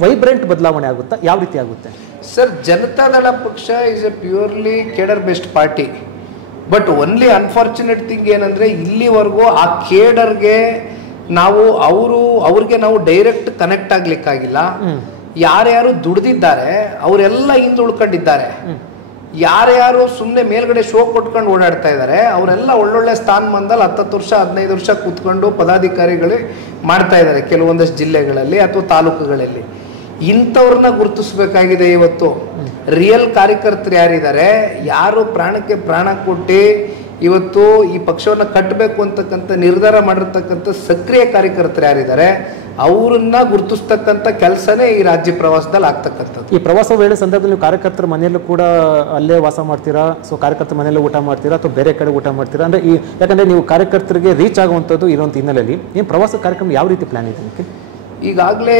ವೈಬ್ರೆಂಟ್ ಬದಲಾವಣೆ ಆಗುತ್ತಾ, ಯಾವ ರೀತಿ ಆಗುತ್ತೆ ಸರ್? ಜನತಾದಳ ಪಕ್ಷ is A purely cadre best party. But only unfortunate thing ಏನಂದರೆ ಇಲ್ಲಿವರೆಗೂ ಆ ಕೇಡರ್ಗೆ ಅವ್ರಿಗೆ ನಾವು ಡೈರೆಕ್ಟ್ ಕನೆಕ್ಟ್ ಆಗ್ಲಿಕ್ಕಾಗಿಲ್ಲ. ಯಾರ್ಯಾರು ದುಡ್ದಿದ್ದಾರೆ ಅವರೆಲ್ಲ ಹಿಂದೆ ಉಳ್ಕೊಂಡಿದ್ದಾರೆ. ಯಾರ್ಯಾರು ಸುಮ್ಮನೆ ಮೇಲ್ಗಡೆ ಶೋ ಕೊಟ್ಕೊಂಡು ಓಡಾಡ್ತಾ ಇದ್ದಾರೆ ಅವರೆಲ್ಲ ಒಳ್ಳೊಳ್ಳೆ ಸ್ಥಾನಮಾನದಲ್ಲಿ 10 ವರ್ಷ 15 ವರ್ಷ ಕೂತ್ಕೊಂಡು ಪದಾಧಿಕಾರಿಗಳು ಮಾಡ್ತಾ ಇದ್ದಾರೆ ಕೆಲವೊಂದಷ್ಟು ಜಿಲ್ಲೆಗಳಲ್ಲಿ ಅಥವಾ ತಾಲೂಕುಗಳಲ್ಲಿ. ಇಂಥವ್ರನ್ನ ಗುರುತಿಸ್ಬೇಕಾಗಿದೆ. ಇವತ್ತು ರಿಯಲ್ ಕಾರ್ಯಕರ್ತರು ಯಾರಿದ್ದಾರೆ, ಯಾರು ಪ್ರಾಣಕ್ಕೆ ಪ್ರಾಣ ಕೊಟ್ಟು ಇವತ್ತು ಈ ಪಕ್ಷವನ್ನು ಕಟ್ಟಬೇಕು ಅಂತಕ್ಕಂಥ ನಿರ್ಧಾರ ಮಾಡಿರ್ತಕ್ಕಂಥ ಸಕ್ರಿಯ ಕಾರ್ಯಕರ್ತರು ಯಾರಿದ್ದಾರೆ ಅವರನ್ನ ಗುರುತಿಸ್ತಕ್ಕಂಥ ಕೆಲಸನೇ ಈ ರಾಜ್ಯ ಪ್ರವಾಸದಲ್ಲಿ ಆಗ್ತಕ್ಕಂಥದ್ದು. ಈ ಪ್ರವಾಸ ವೇಳೆ ಸಂದರ್ಭದಲ್ಲಿ ನೀವು ಕಾರ್ಯಕರ್ತರ ಮನೆಯಲ್ಲೂ ಕೂಡ ಅಲ್ಲೇ ವಾಸ ಮಾಡ್ತೀರಾ? ಸೊ ಕಾರ್ಯಕರ್ತರ ಮನೆಯಲ್ಲೇ ಊಟ ಮಾಡ್ತೀರಾ ಅಥವಾ ಬೇರೆ ಕಡೆ ಊಟ ಮಾಡ್ತೀರಾ? ಅಂದರೆ ಯಾಕಂದರೆ ನೀವು ಕಾರ್ಯಕರ್ತರಿಗೆ ರೀಚ್ ಆಗುವಂಥದ್ದು ಇರುವಂಥ ಹಿನ್ನೆಲೆಯಲ್ಲಿ ಏನು ಪ್ರವಾಸ ಕಾರ್ಯಕ್ರಮ ಯಾವ ರೀತಿ ಪ್ಲಾನ್ ಇದೆ? ಈಗಾಗಲೇ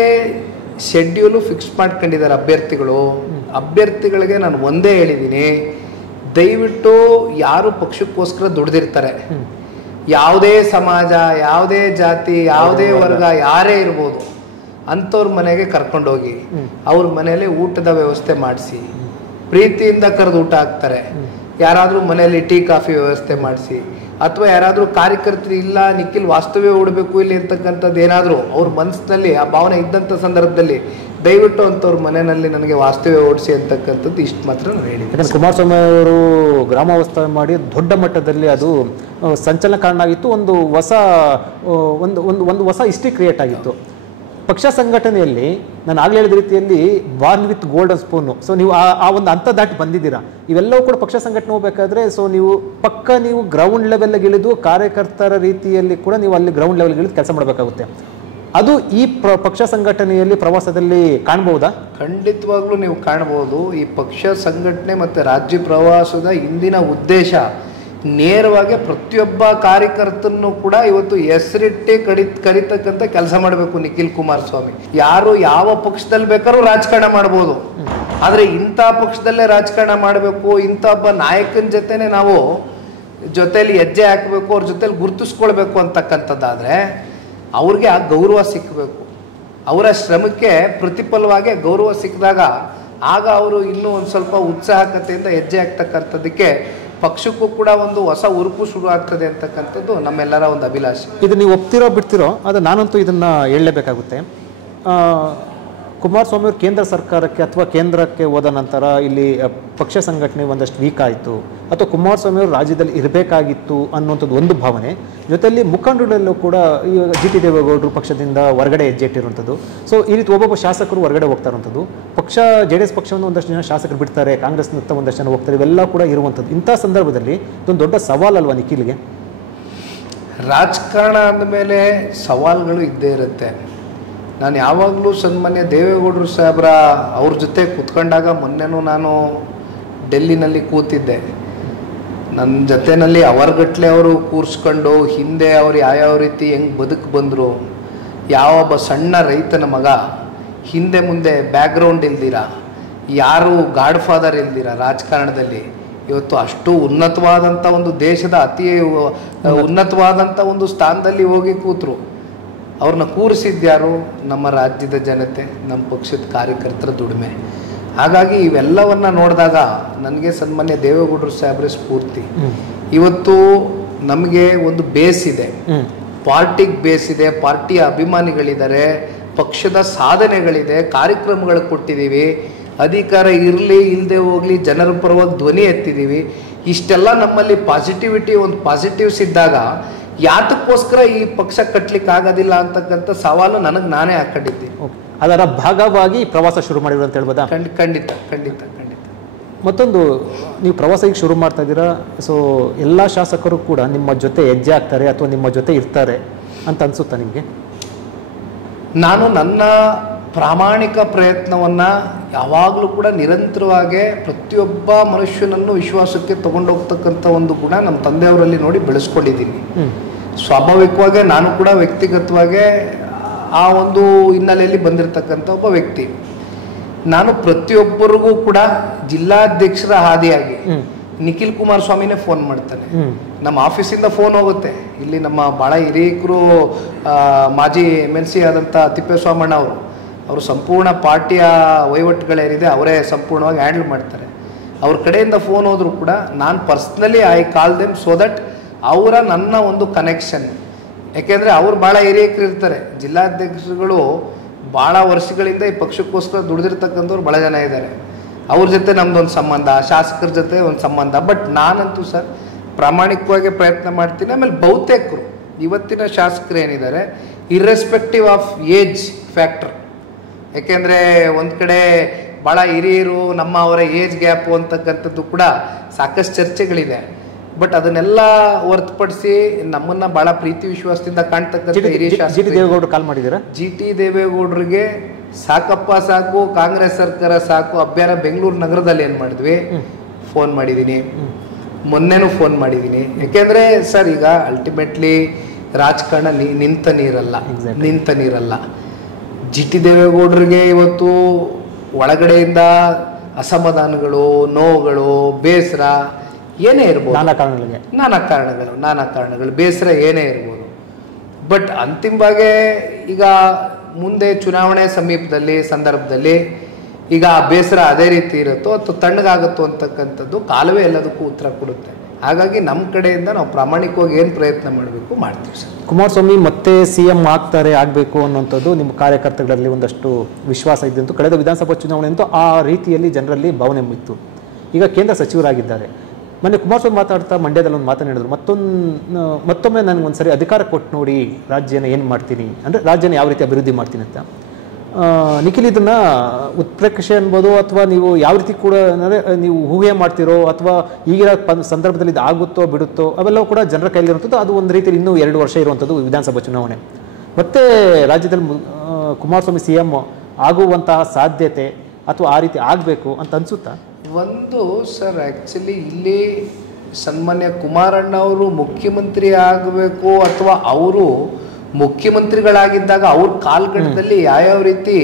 ಶೆಡ್ಯೂಲು ಫಿಕ್ಸ್ ಮಾಡ್ಕೊಂಡಿದ್ದಾರೆ ಅಭ್ಯರ್ಥಿಗಳಿಗೆ ನಾನು ಒಂದೇ ಹೇಳಿದ್ದೀನಿ, ದಯವಿಟ್ಟು ಯಾರು ಪಕ್ಷಕ್ಕೋಸ್ಕರ ದುಡ್ದಿರ್ತಾರೆ, ಯಾವುದೇ ಸಮಾಜ, ಯಾವುದೇ ಜಾತಿ, ಯಾವುದೇ ವರ್ಗ, ಯಾರೇ ಇರ್ಬೋದು, ಅಂಥವ್ರ ಮನೆಗೆ ಕರ್ಕೊಂಡೋಗಿ ಅವ್ರ ಮನೆಯಲ್ಲಿ ಊಟದ ವ್ಯವಸ್ಥೆ ಮಾಡಿಸಿ, ಪ್ರೀತಿಯಿಂದ ಕರೆದು ಊಟ ಹಾಕ್ತಾರೆ. ಯಾರಾದರೂ ಮನೆಯಲ್ಲಿ ಟೀ ಕಾಫಿ ವ್ಯವಸ್ಥೆ ಮಾಡಿಸಿ, ಅಥವಾ ಯಾರಾದರೂ ಕಾರ್ಯಕರ್ತರು ಇಲ್ಲ ನಿಖಿಲ್ ವಾಸ್ತವ್ಯ ಹೂಡಬೇಕು ಇಲ್ಲಿ ಅಂತಕ್ಕಂಥದ್ದು ಏನಾದರೂ ಅವ್ರ ಮನಸ್ಸಿನಲ್ಲಿ ಆ ಭಾವನೆ ಇದ್ದಂಥ ಸಂದರ್ಭದಲ್ಲಿ ದಯವಿಟ್ಟು ಅಂಥವ್ರ ಮನೆಯಲ್ಲಿ ನನಗೆ ವಾಸ್ತವ್ಯ ಓಡಿಸಿ ಅಂತಕ್ಕಂಥದ್ದು ಇಷ್ಟು ಮಾತ್ರ ನಾನು ಹೇಳಿದ್ದೆ. ಕುಮಾರಸ್ವಾಮಿ ಅವರು ಗ್ರಾಮವಾಸ್ತವ್ಯ ಮಾಡಿ ದೊಡ್ಡ ಮಟ್ಟದಲ್ಲಿ ಅದು ಸಂಚಲನ ಕಾರಣ ಆಗಿತ್ತು. ಒಂದು ಹೊಸ ಹಿಸ್ಟ್ರಿ ಕ್ರಿಯೇಟ್ ಆಗಿತ್ತು ಪಕ್ಷ ಸಂಘಟನೆಯಲ್ಲಿ. ನಾನು ಆಗಲೇ ಹೇಳಿದ ರೀತಿಯಲ್ಲಿ Born with golden spoon. So ನೀವು ಆ ಒಂದು ಹಂತ ದಾಟಿ ಬಂದಿದ್ದೀರಾ. ಇವೆಲ್ಲವೂ ಕೂಡ ಪಕ್ಷ ಸಂಘಟನೆ ಹೋಗಬೇಕಾದ್ರೆ ಸೊ ನೀವು ಗ್ರೌಂಡ್ ಲೆವೆಲ್ಗೆ ಇಳಿದು ಕಾರ್ಯಕರ್ತರ ರೀತಿಯಲ್ಲಿ ಕೂಡ ನೀವು ಅಲ್ಲಿ ಗ್ರೌಂಡ್ ಲೆವೆಲ್ಗೆ ಇಳಿದು ಕೆಲಸ ಮಾಡಬೇಕಾಗುತ್ತೆ. ಅದು ಈ ಪಕ್ಷ ಸಂಘಟನೆಯಲ್ಲಿ ಪ್ರವಾಸದಲ್ಲಿ ಕಾಣಬಹುದಾ? ಖಂಡಿತವಾಗ್ಲೂ ನೀವು ಕಾಣಬಹುದು. ಈ ಪಕ್ಷ ಸಂಘಟನೆ ಮತ್ತು ರಾಜ್ಯ ಪ್ರವಾಸದ ಇಂದಿನ ಉದ್ದೇಶ ನೇರವಾಗಿ ಪ್ರತಿಯೊಬ್ಬ ಕಾರ್ಯಕರ್ತನೂ ಕೂಡ ಇವತ್ತು ಹೆಸರಿಟ್ಟೆ ಕರಿತಕ್ಕಂಥ ಕೆಲಸ ಮಾಡಬೇಕು. ನಿಖಿಲ್ ಕುಮಾರಸ್ವಾಮಿ ಯಾರು ಯಾವ ಪಕ್ಷದಲ್ಲಿ ಬೇಕಾದ್ರೂ ರಾಜಕಾರಣ ಮಾಡ್ಬೋದು, ಆದರೆ ಇಂಥ ಪಕ್ಷದಲ್ಲೇ ರಾಜಕಾರಣ ಮಾಡಬೇಕು, ಇಂಥ ಒಬ್ಬ ನಾಯಕನ ಜೊತೆನೆ ನಾವು ಜೊತೆಯಲ್ಲಿ ಹೆಜ್ಜೆ ಹಾಕಬೇಕು, ಅವ್ರ ಜೊತೆಲಿ ಗುರುತಿಸ್ಕೊಳ್ಬೇಕು ಅಂತಕ್ಕಂಥದ್ದಾದರೆ ಅವ್ರಿಗೆ ಆ ಗೌರವ ಸಿಕ್ಕಬೇಕು. ಅವರ ಶ್ರಮಕ್ಕೆ ಪ್ರತಿಫಲವಾಗಿ ಗೌರವ ಸಿಕ್ಕಿದಾಗ ಆಗ ಅವರು ಇನ್ನೂ ಒಂದು ಸ್ವಲ್ಪ ಉತ್ಸಾಹಕತೆಯಿಂದ ಹೆಜ್ಜೆ ಹಾಕ್ತಕ್ಕಂಥದ್ದಕ್ಕೆ ಪಕ್ಷಕ್ಕೂ ಕೂಡ ಒಂದು ಹೊಸ ಉರುಪು ಶುರು ಆಗ್ತದೆ ಅಂತಕ್ಕಂಥದ್ದು ನಮ್ಮೆಲ್ಲರ ಒಂದು ಅಭಿಲಾಷೆ. ಇದು ನೀವು ಒಪ್ತಿರೋ ಬಿಡ್ತಿರೋ ಅದು ನಾನಂತೂ ಇದನ್ನು ಹೇಳಲೇಬೇಕಾಗುತ್ತೆ. ಕುಮಾರಸ್ವಾಮಿ ಅವರು ಕೇಂದ್ರ ಸರ್ಕಾರಕ್ಕೆ ಅಥವಾ ಕೇಂದ್ರಕ್ಕೆ ಹೋದ ನಂತರ ಇಲ್ಲಿ ಪಕ್ಷ ಸಂಘಟನೆ ಒಂದಷ್ಟು ವೀಕ್ ಆಯಿತು, ಅಥವಾ ಕುಮಾರಸ್ವಾಮಿ ಅವರು ರಾಜ್ಯದಲ್ಲಿ ಇರಬೇಕಾಗಿತ್ತು ಅನ್ನುವಂಥದ್ದು ಒಂದು ಭಾವನೆ. ಜೊತೆಯಲ್ಲಿ ಮುಖಂಡರಲ್ಲೂ ಕೂಡ ಈ ಜಿ ಟಿ ದೇವೇಗೌಡರು ಪಕ್ಷದಿಂದ ಹೊರಗಡೆ ಹೆಜ್ಜೆ ಇಟ್ಟಿರುವಂಥದ್ದು. ಸೊ ಈ ರೀತಿ ಒಬ್ಬೊಬ್ಬ ಶಾಸಕರು ಹೊರಗಡೆ ಹೋಗ್ತಾ ಇರುವಂಥದ್ದು. JDS ಪಕ್ಷವನ್ನು ಒಂದಷ್ಟು ಜನ ಶಾಸಕರು ಬಿಡ್ತಾರೆ, ಕಾಂಗ್ರೆಸ್ನತ್ತ ಒಂದಷ್ಟು ಜನ ಹೋಗ್ತಾರೆ, ಇವೆಲ್ಲ ಕೂಡ ಇರುವಂಥದ್ದು. ಇಂಥ ಸಂದರ್ಭದಲ್ಲಿ ಇದೊಂದು ದೊಡ್ಡ ಸವಾಲಲ್ವಾ ನಿಖಿಲ್ಗೆ? ರಾಜಕಾರಣ ಅಂದಮೇಲೆ ಸವಾಲುಗಳು ಇದ್ದೇ ಇರುತ್ತೆ. ನಾನು ಯಾವಾಗಲೂ ಸನ್ಮಾನ್ಯ ದೇವೇಗೌಡರು ಸಾಹೇಬ್ರ ಅವ್ರ ಜೊತೆ ಕೂತ್ಕೊಂಡಾಗ ಮೊನ್ನೆನೂ ನಾನು ಡೆಲ್ಲಿನಲ್ಲಿ ಕೂತಿದ್ದೆ. ನನ್ನ ಜೊತೆಯಲ್ಲಿ ಅವರ್ಗಟ್ಲೆ ಅವರು ಕೂರಿಸ್ಕೊಂಡು ಹಿಂದೆ ಅವ್ರು ಯಾವ್ಯಾವ ರೀತಿ ಹೆಂಗೆ ಬದುಕು ಬಂದರು, ಯಾವೊಬ್ಬ ಸಣ್ಣ ರೈತನ ಮಗ ಹಿಂದೆ ಮುಂದೆ ಬ್ಯಾಕ್ಗ್ರೌಂಡ್ ಇಲ್ದಿರ, ಯಾರು ಗಾಡ್ ಫಾದರ್ ಇಲ್ದಿರ ರಾಜಕಾರಣದಲ್ಲಿ ಇವತ್ತು ಅಷ್ಟು ಉನ್ನತವಾದಂಥ ಒಂದು ದೇಶದ ಅತಿ ಉನ್ನತವಾದಂಥ ಒಂದು ಸ್ಥಾನದಲ್ಲಿ ಹೋಗಿ ಕೂತರು. ಅವ್ರನ್ನ ಕೂರಿಸಿದ್ಯಾರು? ನಮ್ಮ ರಾಜ್ಯದ ಜನತೆ, ನಮ್ಮ ಪಕ್ಷದ ಕಾರ್ಯಕರ್ತರ ದುಡಿಮೆ. ಹಾಗಾಗಿ ಇವೆಲ್ಲವನ್ನ ನೋಡಿದಾಗ ನನಗೆ ಸನ್ಮಾನ್ಯ ದೇವೇಗೌಡರು ಸಾಹೇಬ್ರ ಸ್ಫೂರ್ತಿ. ಇವತ್ತು ನಮಗೆ ಒಂದು ಬೇಸ್ ಇದೆ, ಪಾರ್ಟಿಗೆ ಬೇಸ್ ಇದೆ, ಪಾರ್ಟಿಯ ಅಭಿಮಾನಿಗಳಿದ್ದಾರೆ, ಪಕ್ಷದ ಸಾಧನೆಗಳಿದೆ, ಕಾರ್ಯಕ್ರಮಗಳು ಕೊಟ್ಟಿದ್ದೀವಿ, ಅಧಿಕಾರ ಇರಲಿ ಇಲ್ಲದೆ ಹೋಗಲಿ ಜನರ ಪರವಾಗಿ ಧ್ವನಿ ಎತ್ತಿದ್ದೀವಿ. ಇಷ್ಟೆಲ್ಲ ನಮ್ಮಲ್ಲಿ ಪಾಸಿಟಿವಿಟಿ, ಒಂದು ಪಾಸಿಟಿವ್ಸ್ ಇದ್ದಾಗ ಯಾತಕ್ಕೋಸ್ಕರ ಈ ಪಕ್ಷ ಕಟ್ಟಲಿಕ್ಕೆ ಆಗೋದಿಲ್ಲ ಅಂತಕ್ಕಂಥ ಸವಾಲು ನನಗೆ ನಾನೇ ಹಾಕೊಂಡಿದ್ದೀನಿ. ಅದರ ಭಾಗವಾಗಿ ಪ್ರವಾಸ ಶುರು ಮಾಡಿದ್ರು ಅಂತ ಹೇಳ್ಬೋದಾ? ಖಂಡಿತ ಖಂಡಿತ ಖಂಡಿತ. ಮತ್ತೊಂದು, ನೀವು ಪ್ರವಾಸ ಈಗ ಶುರು ಮಾಡ್ತಾ ಇದ್ದೀರಾ, ಸೊ ಎಲ್ಲ ಶಾಸಕರು ಕೂಡ ನಿಮ್ಮ ಜೊತೆ ಹೆಜ್ಜೆ ಆಗ್ತಾರೆ ಅಥವಾ ನಿಮ್ಮ ಜೊತೆ ಇರ್ತಾರೆ ಅಂತ ಅನ್ಸುತ್ತಾ ನಿಮಗೆ? ನಾನು ನನ್ನ ಪ್ರಾಮಾಣಿಕ ಪ್ರಯತ್ನವನ್ನು ಯಾವಾಗಲೂ ಕೂಡ ನಿರಂತರವಾಗಿ ಪ್ರತಿಯೊಬ್ಬ ಮನುಷ್ಯನನ್ನು ವಿಶ್ವಾಸಕ್ಕೆ ತಗೊಂಡೋಗ್ತಕ್ಕಂಥ ಒಂದು ಗುಣ ನಮ್ಮ ತಂದೆಯವರಲ್ಲಿ ನೋಡಿ ಬೆಳೆಸ್ಕೊಂಡಿದ್ದೀನಿ. ಸ್ವಾಭಾವಿಕವಾಗಿ ನಾನು ಕೂಡ ವ್ಯಕ್ತಿಗತವಾಗಿ ಆ ಒಂದು ಹಿನ್ನೆಲೆಯಲ್ಲಿ ಬಂದಿರತಕ್ಕಂಥ ಒಬ್ಬ ವ್ಯಕ್ತಿ. ನಾನು ಪ್ರತಿಯೊಬ್ಬರಿಗೂ ಕೂಡ ಜಿಲ್ಲಾಧ್ಯಕ್ಷರ ಹಾದಿಯಾಗಿ ನಿಖಿಲ್ ಕುಮಾರಸ್ವಾಮಿನೇ ಫೋನ್ ಮಾಡ್ತಾನೆ. ನಮ್ಮ ಆಫೀಸಿಂದ ಫೋನ್ ಹೋಗುತ್ತೆ. ಇಲ್ಲಿ ನಮ್ಮ ಭಾಳ ಹಿರಿಯಕರು ಮಾಜಿ MLC ಆದಂಥ ತಿಪ್ಪೇಸ್ವಾಮಣ್ಣ ಅವರು ಸಂಪೂರ್ಣ ಪಾರ್ಟಿಯ ವಹಿವಾಟುಗಳೇನಿದೆ ಅವರೇ ಸಂಪೂರ್ಣವಾಗಿ ಹ್ಯಾಂಡಲ್ ಮಾಡ್ತಾರೆ. ಅವ್ರ ಕಡೆಯಿಂದ ಫೋನ್ ಹೋದರೂ ಕೂಡ ನಾನು personally I call them so that ಅವರ ನನ್ನ ಒಂದು ಕನೆಕ್ಷನ್. ಯಾಕೆಂದರೆ ಅವ್ರು ಭಾಳ ಹಿರಿಯಕರು ಇರ್ತಾರೆ. ಜಿಲ್ಲಾಧ್ಯಕ್ಷರುಗಳು ಭಾಳ ವರ್ಷಗಳಿಂದ ಈ ಪಕ್ಷಕ್ಕೋಸ್ಕರ ದುಡಿದಿರ್ತಕ್ಕಂಥವ್ರು ಭಾಳ ಜನ ಇದ್ದಾರೆ. ಅವ್ರ ಜೊತೆ ನಮ್ಮದೊಂದು ಸಂಬಂಧ, ಶಾಸಕರ ಜೊತೆ ಒಂದು ಸಂಬಂಧ. ಬಟ್ ನಾನಂತೂ ಸರ್ ಪ್ರಾಮಾಣಿಕವಾಗಿ ಪ್ರಯತ್ನ ಮಾಡ್ತೀನಿ. ಆಮೇಲೆ ಬಹುತೇಕರು ಇವತ್ತಿನ ಶಾಸಕರು ಏನಿದ್ದಾರೆ, ಇರ್ರೆಸ್ಪೆಕ್ಟಿವ್ ಆಫ್ ಏಜ್ ಫ್ಯಾಕ್ಟರ್, ಯಾಕೆಂದರೆ ಒಂದು ಕಡೆ ಭಾಳ ಹಿರಿಯರು, ನಮ್ಮ ಅವರ ಏಜ್ ಗ್ಯಾಪು ಅಂತಕ್ಕಂಥದ್ದು ಕೂಡ ಸಾಕಷ್ಟು ಚರ್ಚೆಗಳಿದೆ. ಬಟ್ ಅದನ್ನೆಲ್ಲ ಹೊರತುಪಡಿಸಿ ನಮ್ಮನ್ನ ಭಾಳ ಪ್ರೀತಿ ವಿಶ್ವಾಸದಿಂದ ಕಾಣ್ತಕ್ಕಂಥ ಹಿರಿಯ ಶಾಸಕರು ಕಾಲ್ ಮಾಡಿದ್ದೀರಾ? GT ದೇವೇಗೌಡರಿಗೆ ಸಾಕಪ್ಪ ಸಾಕು, ಕಾಂಗ್ರೆಸ್ ಸರ್ಕಾರ ಸಾಕು, ಅಭ್ಯಾರ ಬೆಂಗಳೂರು ನಗರದಲ್ಲಿ ಏನು ಮಾಡಿದ್ವಿ, ಫೋನ್ ಮಾಡಿದ್ದೀನಿ, ಮೊನ್ನೆನೂ ಫೋನ್ ಮಾಡಿದ್ದೀನಿ. ಯಾಕೆಂದರೆ ಸರ್ ಈಗ ಅಲ್ಟಿಮೇಟ್ಲಿ ರಾಜಕಾರಣ ನಿಂತ ನೀರಲ್ಲ. GT ದೇವೇಗೌಡರಿಗೆ ಇವತ್ತು ಒಳಗಡೆಯಿಂದ ಅಸಮಾಧಾನಗಳು, ನೋವುಗಳು, ಬೇಸರ ಏನೇ ಇರ್ಬೋದು, ನಾನಾ ಕಾರಣಗಳು, ಬೇಸರ ಏನೇ ಇರ್ಬೋದು. ಬಟ್ ಅಂತಿಮವಾಗಿ ಈಗ ಮುಂದೆ ಚುನಾವಣೆ ಸಂದರ್ಭದಲ್ಲಿ ಈಗ ಆ ಬೇಸರ ಅದೇ ರೀತಿ ಇರುತ್ತೋ ಅಥವಾ ತಣ್ಣಗಾಗುತ್ತೋ ಅಂತಕ್ಕಂಥದ್ದು ಕಾಲವೇ ಎಲ್ಲದಕ್ಕೂ ಉತ್ತರ ಕೊಡುತ್ತೆ. ಹಾಗಾಗಿ ನಮ್ಮ ಕಡೆಯಿಂದ ನಾವು ಪ್ರಾಮಾಣಿಕವಾಗಿ ಏನು ಪ್ರಯತ್ನ ಮಾಡಬೇಕು ಮಾಡ್ತೀವಿ ಸರ್. ಕುಮಾರಸ್ವಾಮಿ ಮತ್ತೆ CM ಆಗಬೇಕು ಅನ್ನೋಂಥದ್ದು ನಿಮ್ಮ ಕಾರ್ಯಕರ್ತರಲ್ಲಿ ಒಂದಷ್ಟು ವಿಶ್ವಾಸ ಇದ್ದಂತೂ ಕಳೆದ ವಿಧಾನಸಭಾ ಚುನಾವಣೆ ಅಂತೂ ಆ ರೀತಿಯಲ್ಲಿ ಜನರಲ್ಲಿ ಭಾವನೆ ಇತ್ತು. ಈಗ ಕೇಂದ್ರ ಸಚಿವರಾಗಿದ್ದಾರೆ. ಮೊನ್ನೆ ಕುಮಾರಸ್ವಾಮಿ ಮಾತಾಡ್ತಾ ಮಂಡ್ಯದಲ್ಲಿ ಒಂದು ಮಾತನಾಡಿದ್ರು, ಮತ್ತೊಮ್ಮೆ ನನಗೊಂದ್ಸರಿ ಅಧಿಕಾರ ಕೊಟ್ಟು ನೋಡಿ ರಾಜ್ಯನ ಏನು ಮಾಡ್ತೀನಿ, ಅಂದರೆ ರಾಜ್ಯನ ಯಾವ ರೀತಿ ಅಭಿವೃದ್ಧಿ ಮಾಡ್ತೀನಿ ಅಂತ. ನಿಖಿಲ್ ಇದನ್ನ ಉತ್ಪ್ರೇಕ್ಷೆ ಅನ್ಬೋದು, ಅಥವಾ ನೀವು ಯಾವ ರೀತಿ ಕೂಡ ಅಂದರೆ ನೀವು ಊಹೆ ಮಾಡ್ತಿರೋ ಅಥವಾ ಈಗಿನ ಸಂದರ್ಭದಲ್ಲಿ ಇದು ಆಗುತ್ತೋ ಬಿಡುತ್ತೋ ಅವೆಲ್ಲವೂ ಕೂಡ ಜನರ ಕೈಲಿರುವಂಥದ್ದು. ಅದು ಒಂದು ರೀತಿಯಲ್ಲಿ ಇನ್ನೂ 2 ವರ್ಷ ಇರುವಂಥದ್ದು ವಿಧಾನಸಭಾ ಚುನಾವಣೆ. ಮತ್ತೆ ರಾಜ್ಯದಲ್ಲಿ ಕುಮಾರಸ್ವಾಮಿ CM ಆಗುವಂತಹ ಸಾಧ್ಯತೆ ಅಥವಾ ಆ ರೀತಿ ಆಗಬೇಕು ಅಂತ ಅನ್ಸುತ್ತಾ? ಒಂದು ಸರ್, ಆ್ಯಕ್ಚುಲಿ ಇಲ್ಲಿ ಸನ್ಮಾನ್ಯ ಕುಮಾರಣ್ಣ ಅವರು ಮುಖ್ಯಮಂತ್ರಿ ಆಗಬೇಕು ಅಥವಾ ಅವರು ಮುಖ್ಯಮಂತ್ರಿಗಳಾಗಿದ್ದಾಗ ಅವ್ರ ಕಾಲ್ಗಡದಲ್ಲಿ ಯಾವ್ಯಾವ ರೀತಿ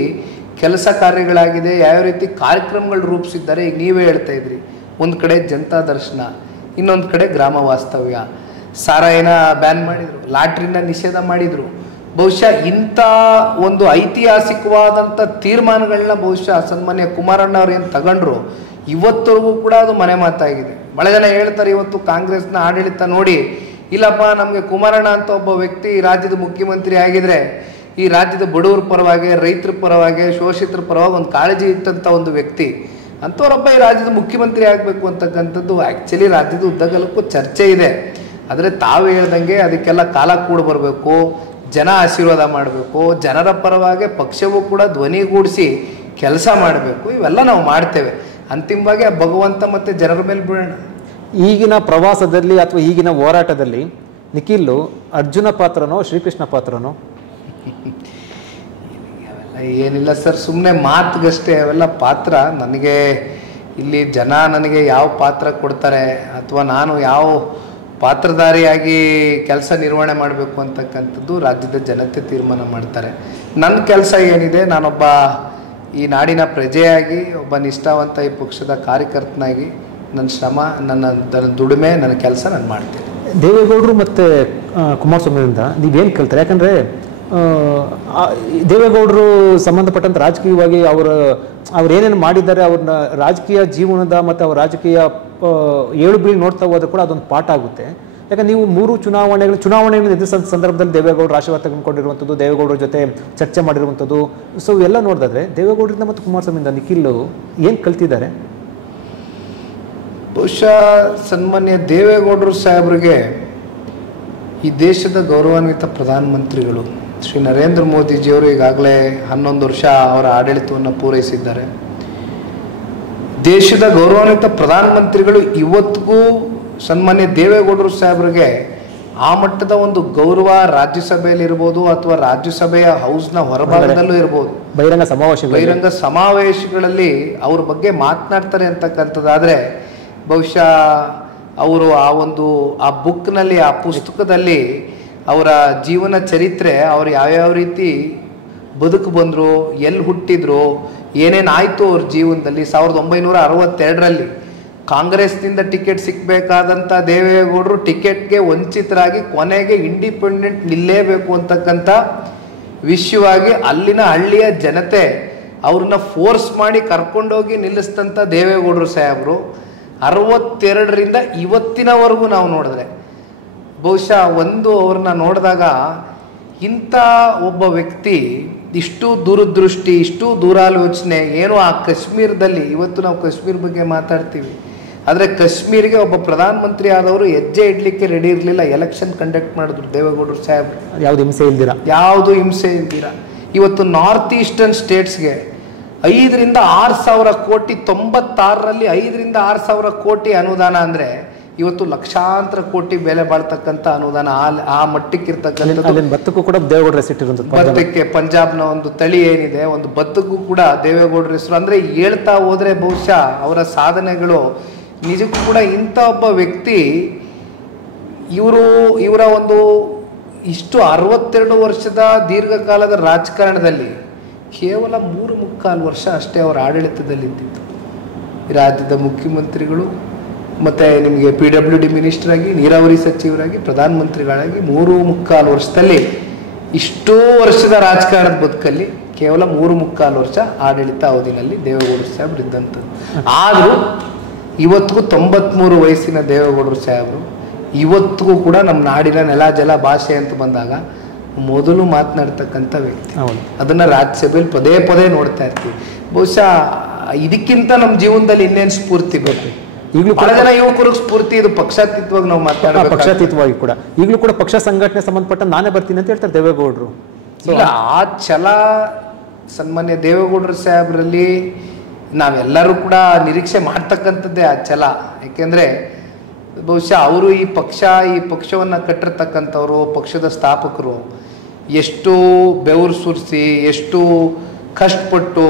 ಕೆಲಸ ಕಾರ್ಯಗಳಾಗಿದೆ, ಯಾವ್ಯಾವ ರೀತಿ ಕಾರ್ಯಕ್ರಮಗಳು ರೂಪಿಸಿದ್ದಾರೆ. ಈಗ ನೀವೇ ಹೇಳ್ತಾ ಇದ್ರಿ, ಒಂದು ಕಡೆ ಜನತಾ ದರ್ಶನ, ಇನ್ನೊಂದು ಕಡೆ ಗ್ರಾಮ ವಾಸ್ತವ್ಯ, ಸಾರಾಯಿನ ಬ್ಯಾನ್ ಮಾಡಿದರು, ಲಾಟ್ರಿನ ನಿಷೇಧ ಮಾಡಿದರು. ಬಹುಶಃ ಇಂಥ ಒಂದು ಐತಿಹಾಸಿಕವಾದಂಥ ತೀರ್ಮಾನಗಳನ್ನ ಬಹುಶಃ ಸನ್ಮಾನ್ಯ ಕುಮಾರಣ್ಣ ಅವ್ರು ಏನು ತಗೊಂಡ್ರು ಇವತ್ತವರೆಗೂ ಕೂಡ ಅದು ಮನೆ ಮಾತಾಗಿದೆ. ಭಾಳ ಜನ ಹೇಳ್ತಾರೆ ಇವತ್ತು ಕಾಂಗ್ರೆಸ್ನ ಆಡಳಿತ ನೋಡಿ, ಇಲ್ಲಪ್ಪ ನಮಗೆ ಕುಮಾರಣ್ಣ ಅಂತ ಒಬ್ಬ ವ್ಯಕ್ತಿ ರಾಜ್ಯದ ಮುಖ್ಯಮಂತ್ರಿ ಆಗಿದ್ರೆ ಈ ರಾಜ್ಯದ ಬಡವರ ಪರವಾಗಿ, ರೈತರ ಪರವಾಗಿ, ಶೋಷಿತರ ಪರವಾಗಿ ಒಂದು ಕಾಳಜಿ ಇಟ್ಟಂಥ ಒಂದು ವ್ಯಕ್ತಿ ಅಂಥವರೊಬ್ಬ ಈ ರಾಜ್ಯದ ಮುಖ್ಯಮಂತ್ರಿ ಆಗಬೇಕು ಅಂತಕ್ಕಂಥದ್ದು ಆ್ಯಕ್ಚುಲಿ ರಾಜ್ಯದ ಉದ್ದಗಲಕ್ಕೂ ಚರ್ಚೆ ಇದೆ. ಆದರೆ ತಾವು ಹೇಳ್ದಂಗೆ ಅದಕ್ಕೆಲ್ಲ ಕಾಲ ಕೂಡ ಬರಬೇಕು, ಜನ ಆಶೀರ್ವಾದ ಮಾಡಬೇಕು, ಜನರ ಪರವಾಗಿ ಪಕ್ಷವೂ ಕೂಡ ಧ್ವನಿಗೂಡಿಸಿ ಕೆಲಸ ಮಾಡಬೇಕು. ಇವೆಲ್ಲ ನಾವು ಮಾಡ್ತೇವೆ. ಅಂತಿಮವಾಗಿ ಆ ಭಗವಂತ ಮತ್ತು ಜನರ ಮೇಲೆ ಬಿಡೋಣ. ಈಗಿನ ಪ್ರವಾಸದಲ್ಲಿ ಅಥವಾ ಈಗಿನ ಹೋರಾಟದಲ್ಲಿ ನಿಖಿಲ್ ಅರ್ಜುನ ಪಾತ್ರನೋ ಶ್ರೀಕೃಷ್ಣ ಪಾತ್ರನೋ? ಅವೆಲ್ಲ ಏನಿಲ್ಲ ಸರ್, ಸುಮ್ಮನೆ ಮಾತುಗಷ್ಟೇ ಅವೆಲ್ಲ ಪಾತ್ರ. ನನಗೆ ಇಲ್ಲಿ ಜನ ನನಗೆ ಯಾವ ಪಾತ್ರ ಕೊಡ್ತಾರೆ ಅಥವಾ ನಾನು ಯಾವ ಪಾತ್ರಧಾರಿಯಾಗಿ ಕೆಲಸ ನಿರ್ವಹಣೆ ಮಾಡಬೇಕು ಅಂತಕ್ಕಂಥದ್ದು ರಾಜ್ಯದ ಜನತೆ ತೀರ್ಮಾನ ಮಾಡ್ತಾರೆ. ನನ್ನ ಕೆಲಸ ಏನಿದೆ, ನಾನೊಬ್ಬ ಈ ನಾಡಿನ ಪ್ರಜೆಯಾಗಿ, ಒಬ್ಬ ನಿಷ್ಠಾವಂತ ಈ ಪಕ್ಷದ ಕಾರ್ಯಕರ್ತನಾಗಿ ನನ್ನ ಶ್ರಮ, ನನ್ನ ದುಡಿಮೆ, ನನ್ನ ಕೆಲಸ ನಾನು ಮಾಡ್ತೀನಿ. ದೇವೇಗೌಡರು ಮತ್ತು ಕುಮಾರಸ್ವಾಮಿಯಿಂದ ನೀವೇನು ಕೇಳ್ತಾರೆ? ಯಾಕಂದರೆ ದೇವೇಗೌಡರು ಸಂಬಂಧಪಟ್ಟಂತೆ ರಾಜಕೀಯವಾಗಿ ಅವ್ರು ಏನೇನು ಮಾಡಿದ್ದಾರೆ, ಅವ್ರನ್ನ ರಾಜಕೀಯ ಜೀವನದ ಮತ್ತು ಅವ್ರ ರಾಜಕೀಯ ಏಳು ಬೀಳು ನೋಡ್ತಾ ಹೋದ್ರೆ ಕೂಡ ಅದೊಂದು ಪಾಠ ಆಗುತ್ತೆ. ಯಾಕಂದ್ರೆ ನೀವು 3 ಚುನಾವಣೆಗಳನ್ನು ಎದುರಿಸಿದ ಸಂದರ್ಭದಲ್ಲಿ ದೇವೇಗೌಡರು ಆಶೀರ್ವಾದ ತೆಗೆದುಕೊಂಡಿರುವಂಥದ್ದು, ದೇವೇಗೌಡರ ಜೊತೆ ಚರ್ಚೆ ಮಾಡಿರುವಂಥದ್ದು, ಸೊ ಎಲ್ಲ ನೋಡಿದ್ರೆ ದೇವೇಗೌಡರಿಂದ ಮತ್ತು ಕುಮಾರಸ್ವಾಮಿಯಿಂದ ನಿಖಿಲ್ ಏನು ಕಲ್ತಿದ್ದಾರೆ? ಬಹುಶಃ ಸನ್ಮಾನ್ಯ ದೇವೇಗೌಡರು ಸಾಹೇಬ್ರಿಗೆ ಈ ದೇಶದ ಗೌರವಾನ್ವಿತ ಪ್ರಧಾನಮಂತ್ರಿಗಳು ಶ್ರೀ ನರೇಂದ್ರ ಮೋದಿಜಿಯವರು ಈಗಾಗಲೇ 11 ವರ್ಷ ಅವರ ಆಡಳಿತವನ್ನು ಪೂರೈಸಿದ್ದಾರೆ. ದೇಶದ ಗೌರವಾನ್ವಿತ ಪ್ರಧಾನಮಂತ್ರಿಗಳು ಇವತ್ತಿಗೂ ಸನ್ಮಾನ್ಯ ದೇವೇಗೌಡರು ಸಾಹೇಬ್ರಿಗೆ ಆ ಮಟ್ಟದ ಒಂದು ಗೌರವ ರಾಜ್ಯಸಭೆಯಲ್ಲಿ ಇರ್ಬೋದು ಅಥವಾ ರಾಜ್ಯಸಭೆಯ ಹೌಸ್ನ ಹೊರಭಾಗದಲ್ಲೂ ಇರ್ಬೋದು, ಬಹಿರಂಗ ಸಮಾವೇಶಗಳಲ್ಲಿ ಅವ್ರ ಬಗ್ಗೆ ಮಾತನಾಡ್ತಾರೆ ಅಂತಕ್ಕಂಥದ್ದಾದರೆ ಬಹುಶಃ ಅವರು ಆ ಬುಕ್ನಲ್ಲಿ, ಆ ಪುಸ್ತಕದಲ್ಲಿ ಅವರ ಜೀವನ ಚರಿತ್ರೆ, ಅವ್ರು ಯಾವ್ಯಾವ ರೀತಿ ಬದುಕು ಬಂದರು, ಎಲ್ಲಿ ಹುಟ್ಟಿದ್ರು, ಏನೇನಾಯಿತು ಅವ್ರ ಜೀವನದಲ್ಲಿ. 1962ರಲ್ಲಿ ಕಾಂಗ್ರೆಸ್ನಿಂದ ಟಿಕೆಟ್ ಸಿಕ್ಕಬೇಕಾದಂಥ ದೇವೇಗೌಡರು ಟಿಕೆಟ್ಗೆ ವಂಚಿತರಾಗಿ ಕೊನೆಗೆ ಇಂಡಿಪೆಂಡೆಂಟ್ ನಿಲ್ಲೇಬೇಕು ಅಂತಕ್ಕಂಥ ವಿಷಯವಾಗಿ ಅಲ್ಲಿನ ಹಳ್ಳಿಯ ಜನತೆ ಅವ್ರನ್ನ ಫೋರ್ಸ್ ಮಾಡಿ ಕರ್ಕೊಂಡೋಗಿ ನಿಲ್ಲಿಸಿದಂಥ ದೇವೇಗೌಡರು ಸಾಹೇಬರು 62ರಿಂದ ಇವತ್ತಿನವರೆಗೂ ನಾವು ನೋಡಿದ್ರೆ ಬಹುಶಃ ಅವ್ರನ್ನ ನೋಡಿದಾಗ ಇಂಥ ಒಬ್ಬ ವ್ಯಕ್ತಿ ಇಷ್ಟು ದೂರದೃಷ್ಟಿ, ಇಷ್ಟು ದೂರಾಲೋಚನೆ, ಏನೋ ಆ ಕಾಶ್ಮೀರದಲ್ಲಿ, ಇವತ್ತು ನಾವು ಕಾಶ್ಮೀರ ಬಗ್ಗೆ ಮಾತಾಡ್ತೀವಿ, ಆದರೆ ಕಾಶ್ಮೀರಿಗೆ ಒಬ್ಬ ಪ್ರಧಾನಮಂತ್ರಿ ಆದವರು ಹೆಜ್ಜೆ ಇಡ್ಲಿಕ್ಕೆ ರೆಡಿ ಇರಲಿಲ್ಲ. ಎಲೆಕ್ಷನ್ ಕಂಡಕ್ಟ್ ಮಾಡಿದ್ರು ದೇವೇಗೌಡರು ಸಾಹೇಬ್ರು, ಯಾವುದು ಹಿಂಸೆ ಇಲ್ದಿರ. ಇವತ್ತು ನಾರ್ತ್ ಈಸ್ಟರ್ನ್ ಸ್ಟೇಟ್ಸ್ಗೆ 5ರಿಂದ 6 ಸಾವಿರ ಕೋಟಿ, 96ರಲ್ಲಿ 5ರಿಂದ 6 ಸಾವಿರ ಕೋಟಿ ಅನುದಾನ ಅಂದರೆ ಇವತ್ತು ಲಕ್ಷಾಂತರ ಕೋಟಿ ಬೆಲೆ ಬಾಳ್ತಕ್ಕಂಥ ಅನುದಾನ. ಆ ಮಟ್ಟಕ್ಕೆ ಇರ್ತಕ್ಕಂಥದ್ದು. ಭತ್ತಕ್ಕೂ ಕೂಡ ದೇವೇಗೌಡರ ಹೆಸರು, ಭತ್ತಕ್ಕೆ ಪಂಜಾಬ್ನ ಒಂದು ತಳಿ ಏನಿದೆ, ಒಂದು ಭತ್ತಕ್ಕೂ ಕೂಡ ದೇವೇಗೌಡರ ಹೆಸರು. ಅಂದರೆ ಹೇಳ್ತಾ ಹೋದ್ರೆ ಬಹುಶಃ ಅವರ ಸಾಧನೆಗಳು ನಿಜಕ್ಕೂ ಕೂಡ ಇಂಥ ಒಬ್ಬ ವ್ಯಕ್ತಿ ಇವರ ಒಂದು ಇಷ್ಟು 62 ವರ್ಷದ ದೀರ್ಘಕಾಲದ ರಾಜಕಾರಣದಲ್ಲಿ ಕೇವಲ 3.25 ವರ್ಷ ಅಷ್ಟೇ ಅವರ ಆಡಳಿತದಲ್ಲಿ ಇದ್ದಿತ್ತು. ರಾಜ್ಯದ ಮುಖ್ಯಮಂತ್ರಿಗಳು ಮತ್ತು ನಿಮಗೆ PWD ಮಿನಿಸ್ಟರ್ ಆಗಿ, ನೀರಾವರಿ ಸಚಿವರಾಗಿ, ಪ್ರಧಾನಮಂತ್ರಿಗಳಾಗಿ 3.25 ವರ್ಷದಲ್ಲಿ ಇಷ್ಟೋ ವರ್ಷದ ರಾಜಕಾರಣದ ಬದುಕಲ್ಲಿ ಕೇವಲ 3.25 ವರ್ಷ ಆಡಳಿತ ಅವಧಿನಲ್ಲಿ ದೇವೇಗೌಡರು ಸಾಹೇಬ್ರು ಇದ್ದಂಥದ್ದು. ಆದರೂ ಇವತ್ತಿಗೂ 93 ವಯಸ್ಸಿನ ದೇವೇಗೌಡರು ಸಾಹೇಬರು ಇವತ್ತಿಗೂ ಕೂಡ ನಮ್ಮ ನಾಡಿನ ನೆಲ ಜಲ ಭಾಷೆ ಅಂತ ಬಂದಾಗ ಮೊದಲು ಮಾತನಾಡ್ತಕ್ಕಂಥ ವ್ಯಕ್ತಿ. ಅದನ್ನು ರಾಜ್ಯಸಭೆಯಲ್ಲಿ ಪದೇ ಪದೇ ನೋಡ್ತಾ ಇರ್ತೀವಿ. ಬಹುಶಃ ಇದಕ್ಕಿಂತ ನಮ್ಮ ಜೀವನದಲ್ಲಿ ಇನ್ನೇನು ಸ್ಫೂರ್ತಿ ಬೇಕು? ಈಗಲೂ ಬಹಳ ಜನ ಯುವಕರಿಗೆ ಸ್ಫೂರ್ತಿ ಇದು ಪಕ್ಷಾತೀತವಾಗಿ ನಾವು ಮಾತಾಡೋದು. ಪಕ್ಷಾತೀತವಾಗಿ ಕೂಡ ಈಗಲೂ ಕೂಡ ಪಕ್ಷ ಸಂಘಟನೆ ಸಂಬಂಧಪಟ್ಟ ನಾನೇ ಬರ್ತೀನಿ ಅಂತ ಹೇಳ್ತಾರೆ ದೇವೇಗೌಡರು. ಇಲ್ಲ, ಆ ಛಲ ಸನ್ಮಾನ್ಯ ದೇವೇಗೌಡರು ಸಾಹೇಬರಲ್ಲಿ ನಾವೆಲ್ಲರೂ ಕೂಡ ನಿರೀಕ್ಷೆ ಮಾಡ್ತಕ್ಕಂಥದ್ದೇ ಆ ಛಲ. ಯಾಕೆಂದರೆ ಬಹುಶಃ ಅವರು ಈ ಪಕ್ಷವನ್ನು ಕಟ್ಟಿರ್ತಕ್ಕಂಥವ್ರು, ಪಕ್ಷದ ಸ್ಥಾಪಕರು ಎಷ್ಟು ಬೆವರು ಸುರಿಸಿ, ಎಷ್ಟು ಕಷ್ಟಪಟ್ಟು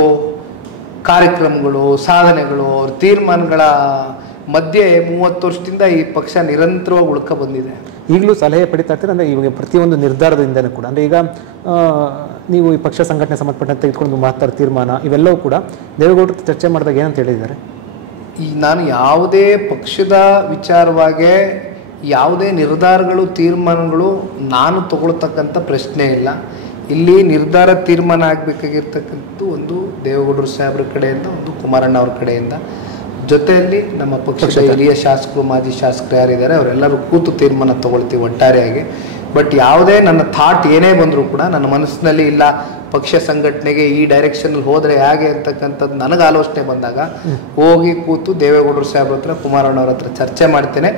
ಕಾರ್ಯಕ್ರಮಗಳು, ಸಾಧನೆಗಳು, ಅವ್ರ ತೀರ್ಮಾನಗಳ ಮಧ್ಯೆ 30 ವರ್ಷದಿಂದ ಈ ಪಕ್ಷ ನಿರಂತರವಾಗಿ ಉಳ್ಕ ಬಂದಿದೆ. ಈಗಲೂ ಸಲಹೆ ಪಡಿತಾ ಇರ್ತೀರ? ಅಂದರೆ ಇವಾಗ ಪ್ರತಿಯೊಂದು ನಿರ್ಧಾರದಿಂದನೂ ಕೂಡ, ಅಂದರೆ ಈಗ ನೀವು ಈ ಪಕ್ಷ ಸಂಘಟನೆ ಸಂಬಂಧಪಟ್ಟಂತೆ ತೆಗೆದುಕೊಂಡು ಮಾತಾಡೋ ತೀರ್ಮಾನ ಇವೆಲ್ಲವೂ ಕೂಡ ದೇವೇಗೌಡರು ಚರ್ಚೆ ಮಾಡಿದಾಗ ಏನಂತ ಹೇಳಿದ್ದಾರೆ? ನಾನು ಯಾವುದೇ ಪಕ್ಷದ ವಿಚಾರವಾಗಿ ಯಾವುದೇ ನಿರ್ಧಾರಗಳು, ತೀರ್ಮಾನಗಳು ನಾನು ತಗೊಳ್ತಕ್ಕಂಥ ಪ್ರಶ್ನೆ ಇಲ್ಲ. ಇಲ್ಲಿ ನಿರ್ಧಾರ ತೀರ್ಮಾನ ಆಗಬೇಕಾಗಿರ್ತಕ್ಕಂಥದ್ದು ಒಂದು ದೇವೇಗೌಡರು ಸಾಹೇಬ್ರ ಕಡೆಯಿಂದ, ಒಂದು ಕುಮಾರಣ್ಣ ಅವ್ರ ಕಡೆಯಿಂದ, ಜೊತೆಯಲ್ಲಿ ನಮ್ಮ ಪಕ್ಷದ ಹಿರಿಯ ಶಾಸಕರು, ಮಾಜಿ ಶಾಸಕರು ಯಾರಿದ್ದಾರೆ ಅವರೆಲ್ಲರೂ ಕೂತು ತೀರ್ಮಾನ ತಗೊಳ್ತೀವಿ ಒಟ್ಟಾರೆಯಾಗಿ. ಬಟ್ ಯಾವುದೇ ನನ್ನ ಥಾಟ್ ಏನೇ ಬಂದರೂ ಕೂಡ ನನ್ನ ಮನಸ್ಸಿನಲ್ಲಿ ಇಲ್ಲ ಪಕ್ಷ ಸಂಘಟನೆಗೆ ಈ ಡೈರೆಕ್ಷನಲ್ಲಿ ಹೋದರೆ ಹೇಗೆ ಅಂತಕ್ಕಂಥದ್ದು ನನಗೆ ಆಲೋಚನೆ ಬಂದಾಗ ಹೋಗಿ ಕೂತು ದೇವೇಗೌಡರು ಸಾಹೇಬ್ರ ಹತ್ರ, ಕುಮಾರಣ್ಣವ್ರ ಹತ್ರ ಚರ್ಚೆ ಮಾಡ್ತೇನೆ.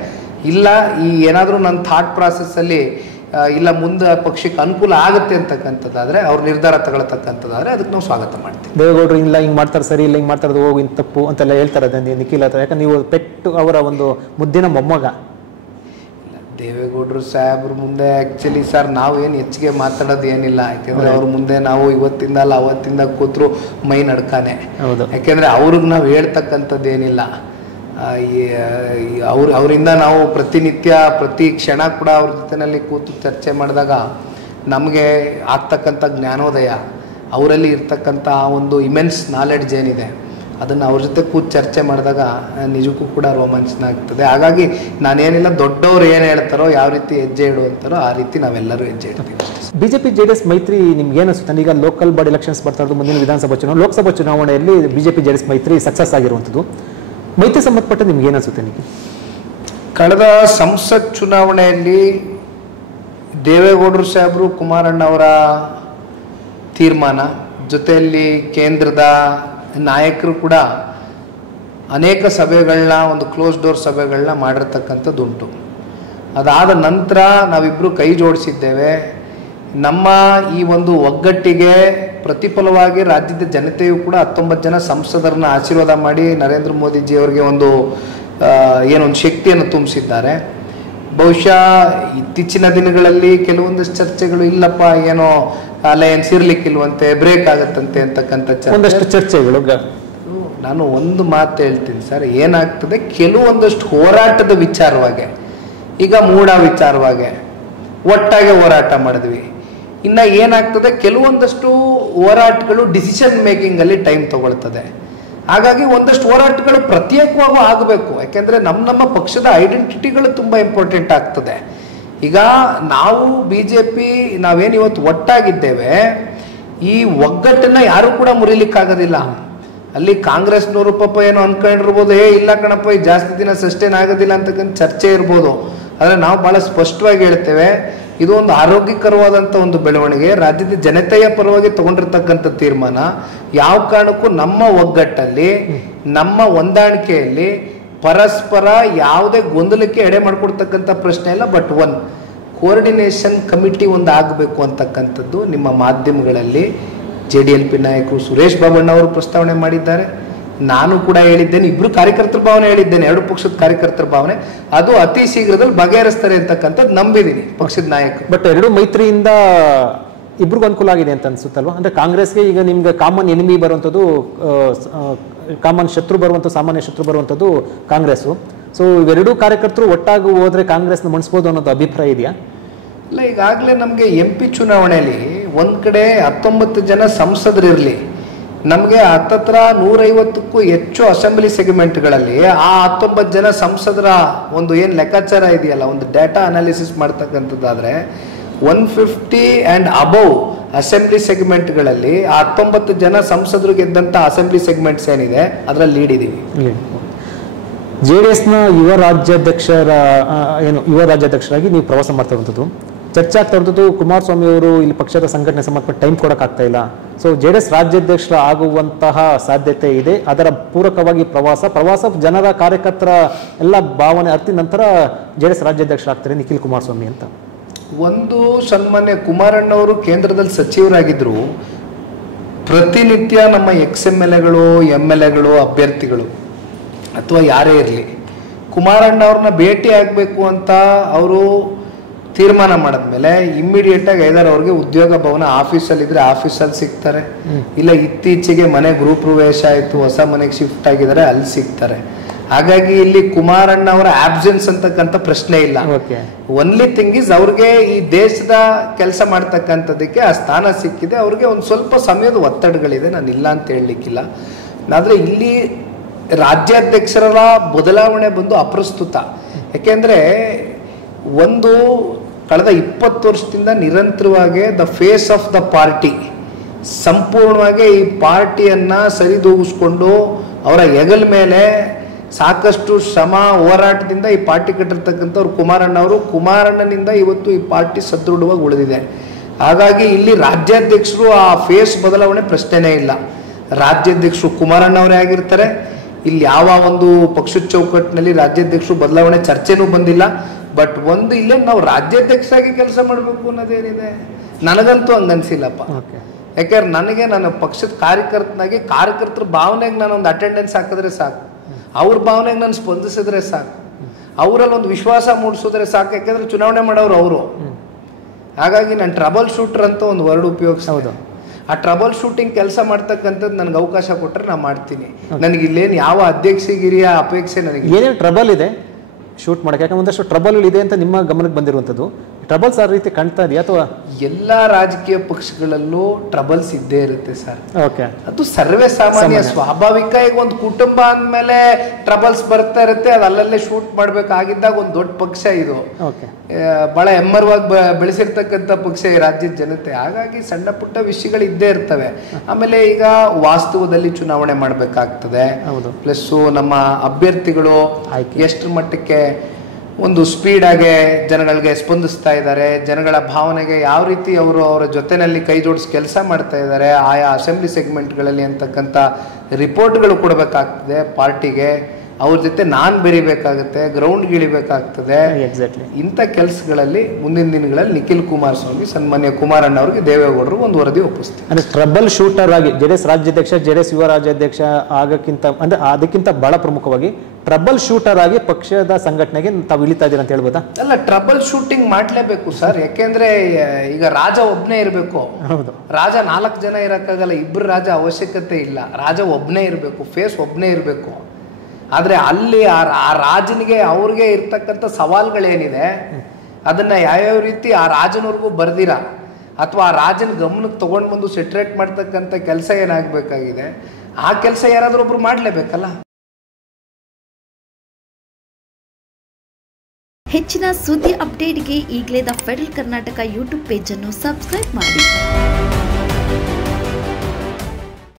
ಇಲ್ಲ ಈ ಏನಾದರೂ ನನ್ನ ಥಾಟ್ ಪ್ರಾಸೆಸ್ಸಲ್ಲಿ ಇಲ್ಲ ಮುಂದೆ ಪಕ್ಷಕ್ಕೆ ಅನುಕೂಲ ಆಗುತ್ತೆ ಅಂತಕ್ಕಂಥದ್ದಾದರೆ, ಅವ್ರ ನಿರ್ಧಾರ ತಗೊಳ್ತಕ್ಕಂಥದ್ದಾದರೆ ಅದಕ್ಕೆ ನಾವು ಸ್ವಾಗತ ಮಾಡ್ತೀವಿ. ದೇವೇಗೌಡರು ಇಲ್ಲ ಹಿಂಗೆ ಮಾಡ್ತಾರೆ ಸರಿ, ಇಲ್ಲ ಹಿಂಗೆ ಮಾಡ್ತಾರೆ ಹೋಗಿ ತಪ್ಪು ಅಂತೆಲ್ಲ ಹೇಳ್ತಾರೆ ನಿಖಿಲ್ ಹತ್ರ. ಯಾಕಂದ್ರೆ ನೀವು ಪೆಟ್ಟು ಅವರ ಒಂದು ಮುದ್ದಿನ ಮೊಮ್ಮಗ. ದೇವೇಗೌಡರು ಸಾಹೇಬ್ರ ಮುಂದೆ ಆ್ಯಕ್ಚುಲಿ ಸರ್ ನಾವೇನು ಹೆಚ್ಚಿಗೆ ಮಾತಾಡೋದು ಏನಿಲ್ಲ. ಯಾಕೆಂದರೆ ಅವ್ರ ಮುಂದೆ ನಾವು ಇವತ್ತಿಂದ ಅಲ್ಲ ಅವತ್ತಿಂದ ಕೂತ್ರು ಮೈ ನಡ್ಕಾನೆ. ಯಾಕೆಂದರೆ ಅವ್ರಿಗೆ ನಾವು ಹೇಳ್ತಕ್ಕಂಥದ್ದು ಏನಿಲ್ಲ. ಅವರಿಂದ ನಾವು ಪ್ರತಿನಿತ್ಯ ಪ್ರತಿ ಕ್ಷಣ ಕೂಡ ಅವ್ರ ಜೊತೆಯಲ್ಲಿ ಕೂತು ಚರ್ಚೆ ಮಾಡಿದಾಗ ನಮಗೆ ಆಗ್ತಕ್ಕಂಥ ಜ್ಞಾನೋದಯ, ಅವರಲ್ಲಿ ಇರ್ತಕ್ಕಂಥ ಒಂದು ಇಮೆನ್ಸ್ ನಾಲೆಡ್ಜ್ ಏನಿದೆ ಅದನ್ನು ಅವ್ರ ಜೊತೆ ಕೂತು ಚರ್ಚೆ ಮಾಡಿದಾಗ ನಿಜಕ್ಕೂ ಕೂಡ ರೋಮಾಂಚನ ಆಗ್ತದೆ. ಹಾಗಾಗಿ ನಾನೇನಿಲ್ಲ, ದೊಡ್ಡವರು ಏನು ಹೇಳ್ತಾರೋ, ಯಾವ ರೀತಿ ಹೆಜ್ಜೆ ಇಡುವಂತಾರೋ ಆ ರೀತಿ ನಾವೆಲ್ಲರೂ ಹೆಜ್ಜೆ ಇಡ್ತೀವಿ. ಬಿಜೆಪಿ ಜೆಡಿಎಸ್ ಮೈತ್ರಿ ನಿಮ್ಗೆ ಏನು ಅನಿಸುತ್ತೆ? ಈಗ ಲೋಕಲ್ ಬಾಡಿ ಎಲೆಕ್ಷನ್ಸ್ ಬರ್ತಾ ಇರೋದು, ಮುಂದಿನ ವಿಧಾನಸಭಾ ಚುನಾವಣೆ, ಲೋಕಸಭಾ ಚುನಾವಣೆಯಲ್ಲಿ ಬಿಜೆಪಿ ಜೆಡಿಎಸ್ ಮೈತ್ರಿ ಸಕ್ಸಸ್ ಆಗಿರುವಂಥದ್ದು. ಮೈತ್ರಿ ಸಂಬಂಧಪಟ್ಟ ನಿಮ್ಗೆ ಏನು ಅನಿಸುತ್ತೆ? ನಿಮಗೆ ಕಳೆದ ಸಂಸತ್ ಚುನಾವಣೆಯಲ್ಲಿ ದೇವೇಗೌಡರು ಸಾಹೇಬರು, ಕುಮಾರಣ್ಣ ಅವರ ತೀರ್ಮಾನ ಜೊತೆಯಲ್ಲಿ ಕೇಂದ್ರದ ನಾಯಕರು ಕೂಡ ಅನೇಕ ಸಭೆಗಳನ್ನ, ಒಂದು ಕ್ಲೋಸ್ ಡೋರ್ ಸಭೆಗಳನ್ನ ಮಾಡಿರ್ತಕ್ಕಂಥದ್ದುಂಟು. ಅದಾದ ನಂತರ ನಾವಿಬ್ಬರು ಕೈ ಜೋಡಿಸಿದ್ದೇವೆ. ನಮ್ಮ ಈ ಒಂದು ಒಗ್ಗಟ್ಟಿಗೆ ಪ್ರತಿಫಲವಾಗಿ ರಾಜ್ಯದ ಜನತೆಯು ಕೂಡ 19 ಜನ ಸಂಸದರನ್ನ ಆಶೀರ್ವಾದ ಮಾಡಿ ನರೇಂದ್ರ ಮೋದಿಜಿಯವರಿಗೆ ಒಂದು ಏನೊಂದು ಶಕ್ತಿಯನ್ನು ತುಂಬಿಸಿದ್ದಾರೆ. ಬಹುಶಃ ಇತ್ತೀಚಿನ ದಿನಗಳಲ್ಲಿ ಕೆಲವೊಂದಷ್ಟು ಚರ್ಚೆಗಳು, ಇಲ್ಲಪ್ಪ ಏನೋ ಅಲಯನ್ಸ್ ಇರ್ಲಿಕ್ಕಿಲ್ವಂತೆ, ಬ್ರೇಕ್ ಆಗತ್ತಂತೆ ಅಂತಕ್ಕಂಥ ಒಂದಷ್ಟು ಚರ್ಚೆಗಳು. ನಾನು ಒಂದು ಮಾತು ಹೇಳ್ತೀನಿ ಸರ್, ಏನಾಗ್ತದೆ, ಕೆಲವೊಂದಷ್ಟು ಹೋರಾಟದ ವಿಚಾರವಾಗಿ, ಈಗ ಮೂಡ ವಿಚಾರವಾಗಿ ಒಟ್ಟಾಗಿ ಹೋರಾಟ ಮಾಡಿದ್ವಿ. ಇನ್ನು ಏನಾಗ್ತದೆ, ಕೆಲವೊಂದಷ್ಟು ಹೋರಾಟಗಳು ಡಿಸಿಷನ್ ಮೇಕಿಂಗಲ್ಲಿ ಟೈಮ್ ತಗೊಳ್ತದೆ. ಹಾಗಾಗಿ ಒಂದಷ್ಟು ಹೋರಾಟಗಳು ಪ್ರತ್ಯೇಕವಾಗೂ ಆಗಬೇಕು. ಯಾಕೆಂದರೆ ನಮ್ಮ ಪಕ್ಷದ ಐಡೆಂಟಿಟಿಗಳು ತುಂಬ ಇಂಪಾರ್ಟೆಂಟ್ ಆಗ್ತದೆ. ಈಗ ನಾವು BJP ನಾವೇನು ಇವತ್ತು ಒಟ್ಟಾಗಿದ್ದೇವೆ, ಈ ಒಗ್ಗಟ್ಟನ್ನು ಯಾರೂ ಕೂಡ ಮುರಿಲಿಕ್ಕಾಗೋದಿಲ್ಲ. ಅಲ್ಲಿ ಕಾಂಗ್ರೆಸ್ನವರು ಪಾಪ ಏನೋ ಅಂದ್ಕೊಂಡಿರ್ಬೋದು, ಇಲ್ಲ ಕಣಪ್ಪ ಈ ಜಾಸ್ತಿ ದಿನ ಸಸ್ಟೈನ್ ಆಗೋದಿಲ್ಲ ಅಂತಕ್ಕಂಥ ಚರ್ಚೆ ಇರ್ಬೋದು. ಆದರೆ ನಾವು ಭಾಳ ಸ್ಪಷ್ಟವಾಗಿ ಹೇಳ್ತೇವೆ, ಇದು ಒಂದು ಆರೋಗ್ಯಕರವಾದಂಥ ಒಂದು ಬೆಳವಣಿಗೆ, ರಾಜ್ಯದ ಜನತೆಯ ಪರವಾಗಿ ತಗೊಂಡಿರ್ತಕ್ಕಂಥ ತೀರ್ಮಾನ. ಯಾವ ಕಾರಣಕ್ಕೂ ನಮ್ಮ ಒಗ್ಗಟ್ಟಲ್ಲಿ, ನಮ್ಮ ಹೊಂದಾಣಿಕೆಯಲ್ಲಿ ಪರಸ್ಪರ ಯಾವುದೇ ಗೊಂದಲಕ್ಕೆ ಎಡೆ ಮಾಡಿಕೊಡ್ತಕ್ಕಂಥ ಪ್ರಶ್ನೆ ಇಲ್ಲ. ಬಟ್ ಕೋಆರ್ಡಿನೇಷನ್ ಕಮಿಟಿ ಒಂದು ಆಗಬೇಕು ಅಂತಕ್ಕಂಥದ್ದು ನಿಮ್ಮ ಮಾಧ್ಯಮಗಳಲ್ಲಿ JDLP ನಾಯಕರು ಸುರೇಶ್ ಬಾಬಣ್ಣ ಅವರು ಪ್ರಸ್ತಾವನೆ ಮಾಡಿದ್ದಾರೆ. ನಾನು ಕೂಡ ಹೇಳಿದ್ದೇನೆ, ಇಬ್ರು ಕಾರ್ಯಕರ್ತರ ಭಾವನೆ ಹೇಳಿದ್ದೇನೆ, 2 ಪಕ್ಷದ ಕಾರ್ಯಕರ್ತರ ಭಾವನೆ. ಅದು ಅತಿ ಶೀಘ್ರದಲ್ಲಿ ಬಗೆಹರಿಸ್ತಾರೆ ಅಂತಕ್ಕಂಥದ್ದು ನಂಬಿದ್ದೀನಿ ಪಕ್ಷದ ನಾಯಕರು. ಬಟ್ ಎರಡು ಮೈತ್ರಿಯಿಂದ ಇಬ್ರಿಗೂ ಅನುಕೂಲ ಆಗಿದೆ ಅಂತ ಅನ್ಸುತ್ತಲ್ವಾ? ಅಂದ್ರೆ ಕಾಂಗ್ರೆಸ್ಗೆ ಈಗ ನಿಮ್ಗೆ ಕಾಮನ್ ಎನಿಮಿ ಬರುವಂಥದ್ದು, ಕಾಮನ್ ಶತ್ರು ಬರುವಂಥ, ಸಾಮಾನ್ಯ ಶತ್ರು ಬರುವಂಥದ್ದು ಕಾಂಗ್ರೆಸ್ಸು. ಸೊ ಇವೆರಡೂ ಕಾರ್ಯಕರ್ತರು ಒಟ್ಟಾಗಿ ಹೋದ್ರೆ ಕಾಂಗ್ರೆಸ್ನ ಮಣಿಸ್ಬೋದು ಅನ್ನೋದು ಅಭಿಪ್ರಾಯ ಇದೆಯಾ? ಇಲ್ಲ, ಈಗಾಗಲೇ ನಮಗೆ MP ಚುನಾವಣೆಯಲ್ಲಿ ಒಂದು ಕಡೆ 19 ಜನ ಸಂಸದರಿರಲಿ, ನಮಗೆ ಹತ್ತತ್ರ 150ಕ್ಕೂ ಹೆಚ್ಚು ಅಸೆಂಬ್ಲಿ ಸೆಗ್ಮೆಂಟ್ಗಳಲ್ಲಿ ಆ 19 ಜನ ಸಂಸದರ ಒಂದು ಏನು ಲೆಕ್ಕಾಚಾರ ಇದೆಯಲ್ಲ, ಒಂದು ಡೇಟಾ ಅನಾಲಿಸಿಸ್ ಮಾಡ್ತಕ್ಕಂಥದ್ದಾದರೆ 150 ಆ್ಯಂಡ್ ಅಬೌವ್ ಅಸೆಂಬ್ಲಿ ಸೆಗ್ಮೆಂಟ್ಗಳಲ್ಲಿ ಆ 19 ಜನ ಸಂಸದರು ಗೆದ್ದಂಥ ಅಸೆಂಬ್ಲಿ ಸೆಗ್ಮೆಂಟ್ಸ್ ಏನಿದೆ ಅದರಲ್ಲಿ ಲೀಡ್ ಇದ್ದೀವಿ. JDSನ ಯುವ ರಾಜ್ಯಾಧ್ಯಕ್ಷರಾಗಿ ನೀವು ಪ್ರವಾಸ ಮಾಡ್ತಾ ಇರುವಂಥದ್ದು, ಚರ್ಚೆ ಆಗ್ತಾ ಇರೋದು ಕುಮಾರಸ್ವಾಮಿ ಅವರು ಇಲ್ಲಿ ಪಕ್ಷದ ಸಂಘಟನೆ ಸಂಬಂಧಪಟ್ಟ ಟೈಮ್ ಕೊಡೋಕ್ಕಾಗ್ತಾ ಇಲ್ಲ. ಸೊ JDS ರಾಜ್ಯಾಧ್ಯಕ್ಷರ ಆಗುವಂತಹ ಸಾಧ್ಯತೆ ಇದೆ. ಅದರ ಪೂರಕವಾಗಿ ಪ್ರವಾಸ ಜನರ ಕಾರ್ಯಕರ್ತರ ಎಲ್ಲ ಭಾವನೆ ಅರ್ಥ ನಂತರ JDS ರಾಜ್ಯಾಧ್ಯಕ್ಷರಾಗ್ತಾರೆ ನಿಖಿಲ್ ಕುಮಾರಸ್ವಾಮಿ ಅಂತ. ಒಂದು ಸನ್ಮಾನ್ಯ ಕುಮಾರಣ್ಣವರು ಕೇಂದ್ರದಲ್ಲಿ ಸಚಿವರಾಗಿದ್ದರು. ಪ್ರತಿನಿತ್ಯ ನಮ್ಮ XMLAಗಳು MLAಗಳು ಅಭ್ಯರ್ಥಿಗಳು ಅಥವಾ ಯಾರೇ ಇರಲಿ ಕುಮಾರಣ್ಣ ಅವ್ರನ್ನ ಭೇಟಿ ಆಗಬೇಕು ಅಂತ ಅವರು ತೀರ್ಮಾನ ಮಾಡಿದ್ಮೇಲೆ ಇಮ್ಮಿಡಿಯೇಟಾಗಿ ಐದಾರು ಅವ್ರಿಗೆ ಉದ್ಯೋಗ ಭವನ ಆಫೀಸಲ್ಲಿದ್ದರೆ ಆಫೀಸಲ್ಲಿ ಸಿಗ್ತಾರೆ, ಇಲ್ಲ ಇತ್ತೀಚೆಗೆ ಮನೆ ಗೃಹ ಪ್ರವೇಶ ಆಯಿತು, ಹೊಸ ಮನೆಗೆ ಶಿಫ್ಟ್ ಆಗಿದ್ದಾರೆ, ಅಲ್ಲಿ ಸಿಗ್ತಾರೆ. ಹಾಗಾಗಿ ಇಲ್ಲಿ ಕುಮಾರಣ್ಣ ಅವರ ಆಬ್ಸೆನ್ಸ್ ಅಂತಕ್ಕಂಥ ಪ್ರಶ್ನೆ ಇಲ್ಲ. ಒನ್ಲಿ ಥಿಂಗ್ ಇಸ್ ಅವ್ರಿಗೆ ಈ ದೇಶದ ಕೆಲಸ ಮಾಡ್ತಕ್ಕಂಥದ್ದಕ್ಕೆ ಆ ಸ್ಥಾನ ಸಿಕ್ಕಿದೆ. ಅವ್ರಿಗೆ ಒಂದು ಸ್ವಲ್ಪ ಸಮಯದ ಒತ್ತಡಗಳಿದೆ, ನಾನು ಇಲ್ಲ ಅಂತ ಹೇಳಲಿಕ್ಕಿಲ್ಲ. ಆದರೆ ಇಲ್ಲಿ ರಾಜ್ಯಾಧ್ಯಕ್ಷರ ಬದಲಾವಣೆ ಬಂದು ಅಪ್ರಸ್ತುತ. ಯಾಕೆಂದರೆ ಒಂದು ಕಳೆದ 20 ವರ್ಷದಿಂದ ನಿರಂತರವಾಗಿ the face of the party ಸಂಪೂರ್ಣವಾಗಿ ಈ ಪಾರ್ಟಿಯನ್ನು ಸರಿದೂಗಿಸ್ಕೊಂಡು ಅವರ ಹೆಗಲ ಮೇಲೆ ಸಾಕಷ್ಟು ಶ್ರಮ ಹೋರಾಟದಿಂದ ಈ ಪಾರ್ಟಿ ಕಟ್ಟಿರ್ತಕ್ಕಂಥವ್ರು ಕುಮಾರಣ್ಣವರು. ಕುಮಾರಣ್ಣನಿಂದ ಇವತ್ತು ಈ ಪಾರ್ಟಿ ಸದೃಢವಾಗಿ ಉಳಿದಿದೆ. ಹಾಗಾಗಿ ಇಲ್ಲಿ ರಾಜ್ಯಾಧ್ಯಕ್ಷರು ಆ ಫೇಸ್ ಬದಲಾವಣೆ ಪ್ರಶ್ನೆನೇ ಇಲ್ಲ. ರಾಜ್ಯಾಧ್ಯಕ್ಷರು ಕುಮಾರಣ್ಣವರೇ ಆಗಿರ್ತಾರೆ. ಇಲ್ಲಿ ಯಾವ ಒಂದು ಪಕ್ಷದ ಚೌಕಟ್ಟಿನಲ್ಲಿ ರಾಜ್ಯಾಧ್ಯಕ್ಷರು ಬದಲಾವಣೆ ಚರ್ಚೆನೂ ಬಂದಿಲ್ಲ. ಬಟ್ ಒಂದು ಇಲ್ಲೇ ನಾವು ರಾಜ್ಯಾಧ್ಯಕ್ಷರಾಗಿ ಕೆಲಸ ಮಾಡಬೇಕು ಅನ್ನೋದೇನಿದೆ, ನನಗಂತೂ ಹಂಗನ್ಸಿಲ್ಲಪ್ಪ. ಯಾಕೆಂದ್ರೆ ನನಗೆ ನನ್ನ ಪಕ್ಷದ ಕಾರ್ಯಕರ್ತರ ಭಾವನೆಗೆ ನಾನು ಒಂದು ಅಟೆಂಡೆನ್ಸ್ ಹಾಕಿದ್ರೆ ಸಾಕು, ಅವ್ರ ಭಾವನೆಗೆ ನಾನು ಸ್ಪಂದಿಸಿದ್ರೆ ಸಾಕು, ಅವರಲ್ಲಿ ಒಂದು ವಿಶ್ವಾಸ ಮೂಡಿಸಿದ್ರೆ ಸಾಕು. ಯಾಕೆಂದ್ರೆ ಚುನಾವಣೆ ಮಾಡೋರು ಅವರು. ಹಾಗಾಗಿ ನಾನು ಟ್ರಬಲ್ ಶೂಟರ್ ಅಂತ ಒಂದು ವರ್ಡ್ ಉಪಯೋಗಿಸೋದು. ಆ ಟ್ರಬಲ್ ಶೂಟಿಂಗ್ ಕೆಲಸ ಮಾಡ್ತಕ್ಕಂಥದ್ದು ನನಗೆ ಅವಕಾಶ ಕೊಟ್ಟರೆ ನಾನು ಮಾಡ್ತೀನಿ. ನನಗೆ ಇಲ್ಲೇನು ಯಾವ ಅಧ್ಯಕ್ಷಗಿರಿಯ ಅಪೇಕ್ಷೆ ನನಗೆ. ಏನೇನು ಟ್ರಬಲ್ ಇದೆ ಶೂಟ್ ಮಾಡೋಕ್ಕೆ? ಯಾಕಂದ್ರೆ ಒಂದಷ್ಟು ಟ್ರಬಲ್ ಇದೆ ಅಂತ ನಿಮ್ಮ ಗಮನಕ್ಕೆ ಬಂದಿರುವಂಥದ್ದು. ಟ್ರಬಲ್ಸ್ ಆ ರೀತಿ ಕಾಣ್ತಾ ಇದೆಯಾ ಅಥವಾ? ಎಲ್ಲ ರಾಜಕೀಯ ಪಕ್ಷಗಳಲ್ಲೂ ಟ್ರಬಲ್ಸ್ ಇದ್ದೇ ಇರುತ್ತೆ ಸರ್. ಓಕೆ, ಅದು ಸರ್ವೇ ಸಾಮಾನ್ಯ, ಸ್ವಾಭಾವಿಕ. ಈಗ ಒಂದು ಕುಟುಂಬ ಅಂದಮೇಲೆ ಟ್ರಬಲ್ಸ್ ಬರ್ತಾ ಇರುತ್ತೆ, ಅದು ಅಲ್ಲಲ್ಲೇ ಶೂಟ್ ಮಾಡ್ಬೇಕಾಗಿದ್ದಾಗ ಒಂದು ದೊಡ್ಡ ಪಕ್ಷ ಇದು. ಓಕೆ, ಬಹಳ ಎಮ್ಮರವಾಗಿ ಬೆಳೆಸಿರ್ತಕ್ಕಂಥ ಪಕ್ಷ ಈ ರಾಜ್ಯದ ಜನತೆ. ಹಾಗಾಗಿ ಸಣ್ಣ ಪುಟ್ಟ ವಿಷಯಗಳು ಇದ್ದೇ ಇರ್ತವೆ. ಆಮೇಲೆ ಈಗ ವಾಸ್ತವದಲ್ಲಿ ಚುನಾವಣೆ ಮಾಡಬೇಕಾಗ್ತದೆ. ಪ್ಲಸ್ಸು ನಮ್ಮ ಅಭ್ಯರ್ಥಿಗಳು ಎಷ್ಟರ ಮಟ್ಟಕ್ಕೆ ಒಂದು ಸ್ಪೀಡಾಗೆ ಜನಗಳಿಗೆ ಸ್ಪಂದಿಸ್ತಾ ಇದ್ದಾರೆ, ಜನಗಳ ಭಾವನೆಗೆ ಯಾವ ರೀತಿ ಅವರು ಅವರ ಜೊತೆಯಲ್ಲಿ ಕೈ ಜೋಡಿಸಿ ಕೆಲಸ ಮಾಡ್ತಾ ಇದ್ದಾರೆ ಆಯಾ ಅಸೆಂಬ್ಲಿ ಸೆಗ್ಮೆಂಟ್ಗಳಲ್ಲಿ ಅಂತಕ್ಕಂಥ ರಿಪೋರ್ಟ್ಗಳು ಕೊಡಬೇಕಾಗ್ತದೆ ಪಾರ್ಟಿಗೆ. ಅವ್ರ ಜೊತೆ ನಾನು ಬೆರಿಬೇಕಾಗುತ್ತೆ, ಗ್ರೌಂಡ್ಗೆ ಇಳಿಬೇಕಾಗ್ತದೆ. ಇಂಥ ಕೆಲಸಗಳಲ್ಲಿ ಮುಂದಿನ ದಿನಗಳಲ್ಲಿ ನಿಖಿಲ್ ಕುಮಾರಸ್ವಾಮಿ, ಸನ್ಮಾನ್ಯ ಕುಮಾರಣ್ಣ ಅವರಿಗೆ ದೇವೇಗೌಡರು ಒಂದು ವರದಿ ಒಪ್ಪಿಸ್ತಾರೆ. ಅಂದ್ರೆ ಟ್ರಬಲ್ ಶೂಟರ್ ಆಗಿ ಜೆಡಿಎಸ್ ರಾಜ್ಯಾಧ್ಯಕ್ಷ, ಜೆಡಿಎಸ್ ಯುವ ರಾಜ್ಯಾಧ್ಯಕ್ಷ ಆಗಕ್ಕಿಂತ ಅಂದ್ರೆ ಅದಕ್ಕಿಂತ ಬಹಳ ಪ್ರಮುಖವಾಗಿ ಟ್ರಬಲ್ ಶೂಟರ್ ಆಗಿ ಪಕ್ಷದ ಸಂಘಟನೆಗೆ ತಾವು ಇಳಿತಾ ಇದ್ದೀರಾ ಅಂತ ಹೇಳ್ಬೋದಾ? ಅಲ್ಲ, ಟ್ರಬಲ್ ಶೂಟಿಂಗ್ ಮಾಡ್ಲೇಬೇಕು ಸರ್. ಯಾಕೆಂದ್ರೆ ಈಗ ರಾಜ ಒಬ್ನೇ ಇರಬೇಕು. ಹೌದು, ರಾಜ 4 ಜನ ಇರಕ್ಕಾಗಲ್ಲ, ಇಬ್ಬರು ರಾಜ ಅವಶ್ಯಕತೆ ಇಲ್ಲ. ರಾಜ ಒಬ್ನೇ ಇರಬೇಕು, ಫೇಸ್ ಒಬ್ನೇ ಇರಬೇಕು. ಆದರೆ ಅಲ್ಲಿ ಆ ರಾಜನಿಗೆ ಅವ್ರಿಗೆ ಇರ್ತಕ್ಕಂಥ ಸವಾಲುಗಳೇನಿದೆ ಅದನ್ನ ಯಾವ್ಯಾವ ರೀತಿ ಆ ರಾಜನವ್ರಿಗೂ ಬರ್ದಿರ ಅಥವಾ ಆ ರಾಜನ ಗಮನಕ್ಕೆ ತಗೊಂಡು ಬಂದು ಸೆಟ್ರೇಟ್ ಮಾಡ್ತಕ್ಕಂಥ ಕೆಲಸ ಏನಾಗಬೇಕಾಗಿದೆ, ಆ ಕೆಲಸ ಯಾರಾದರೂ ಒಬ್ರು ಮಾಡಲೇಬೇಕಲ್ಲ. ಹೆಚ್ಚಿನ ಸುದ್ದಿ ಅಪ್ಡೇಟ್ಗೆ ಈಗಲೇ the federal Karnataka YouTube page ಅನ್ನು ಸಬ್ಸ್ಕ್ರೈಬ್ ಮಾಡಿ.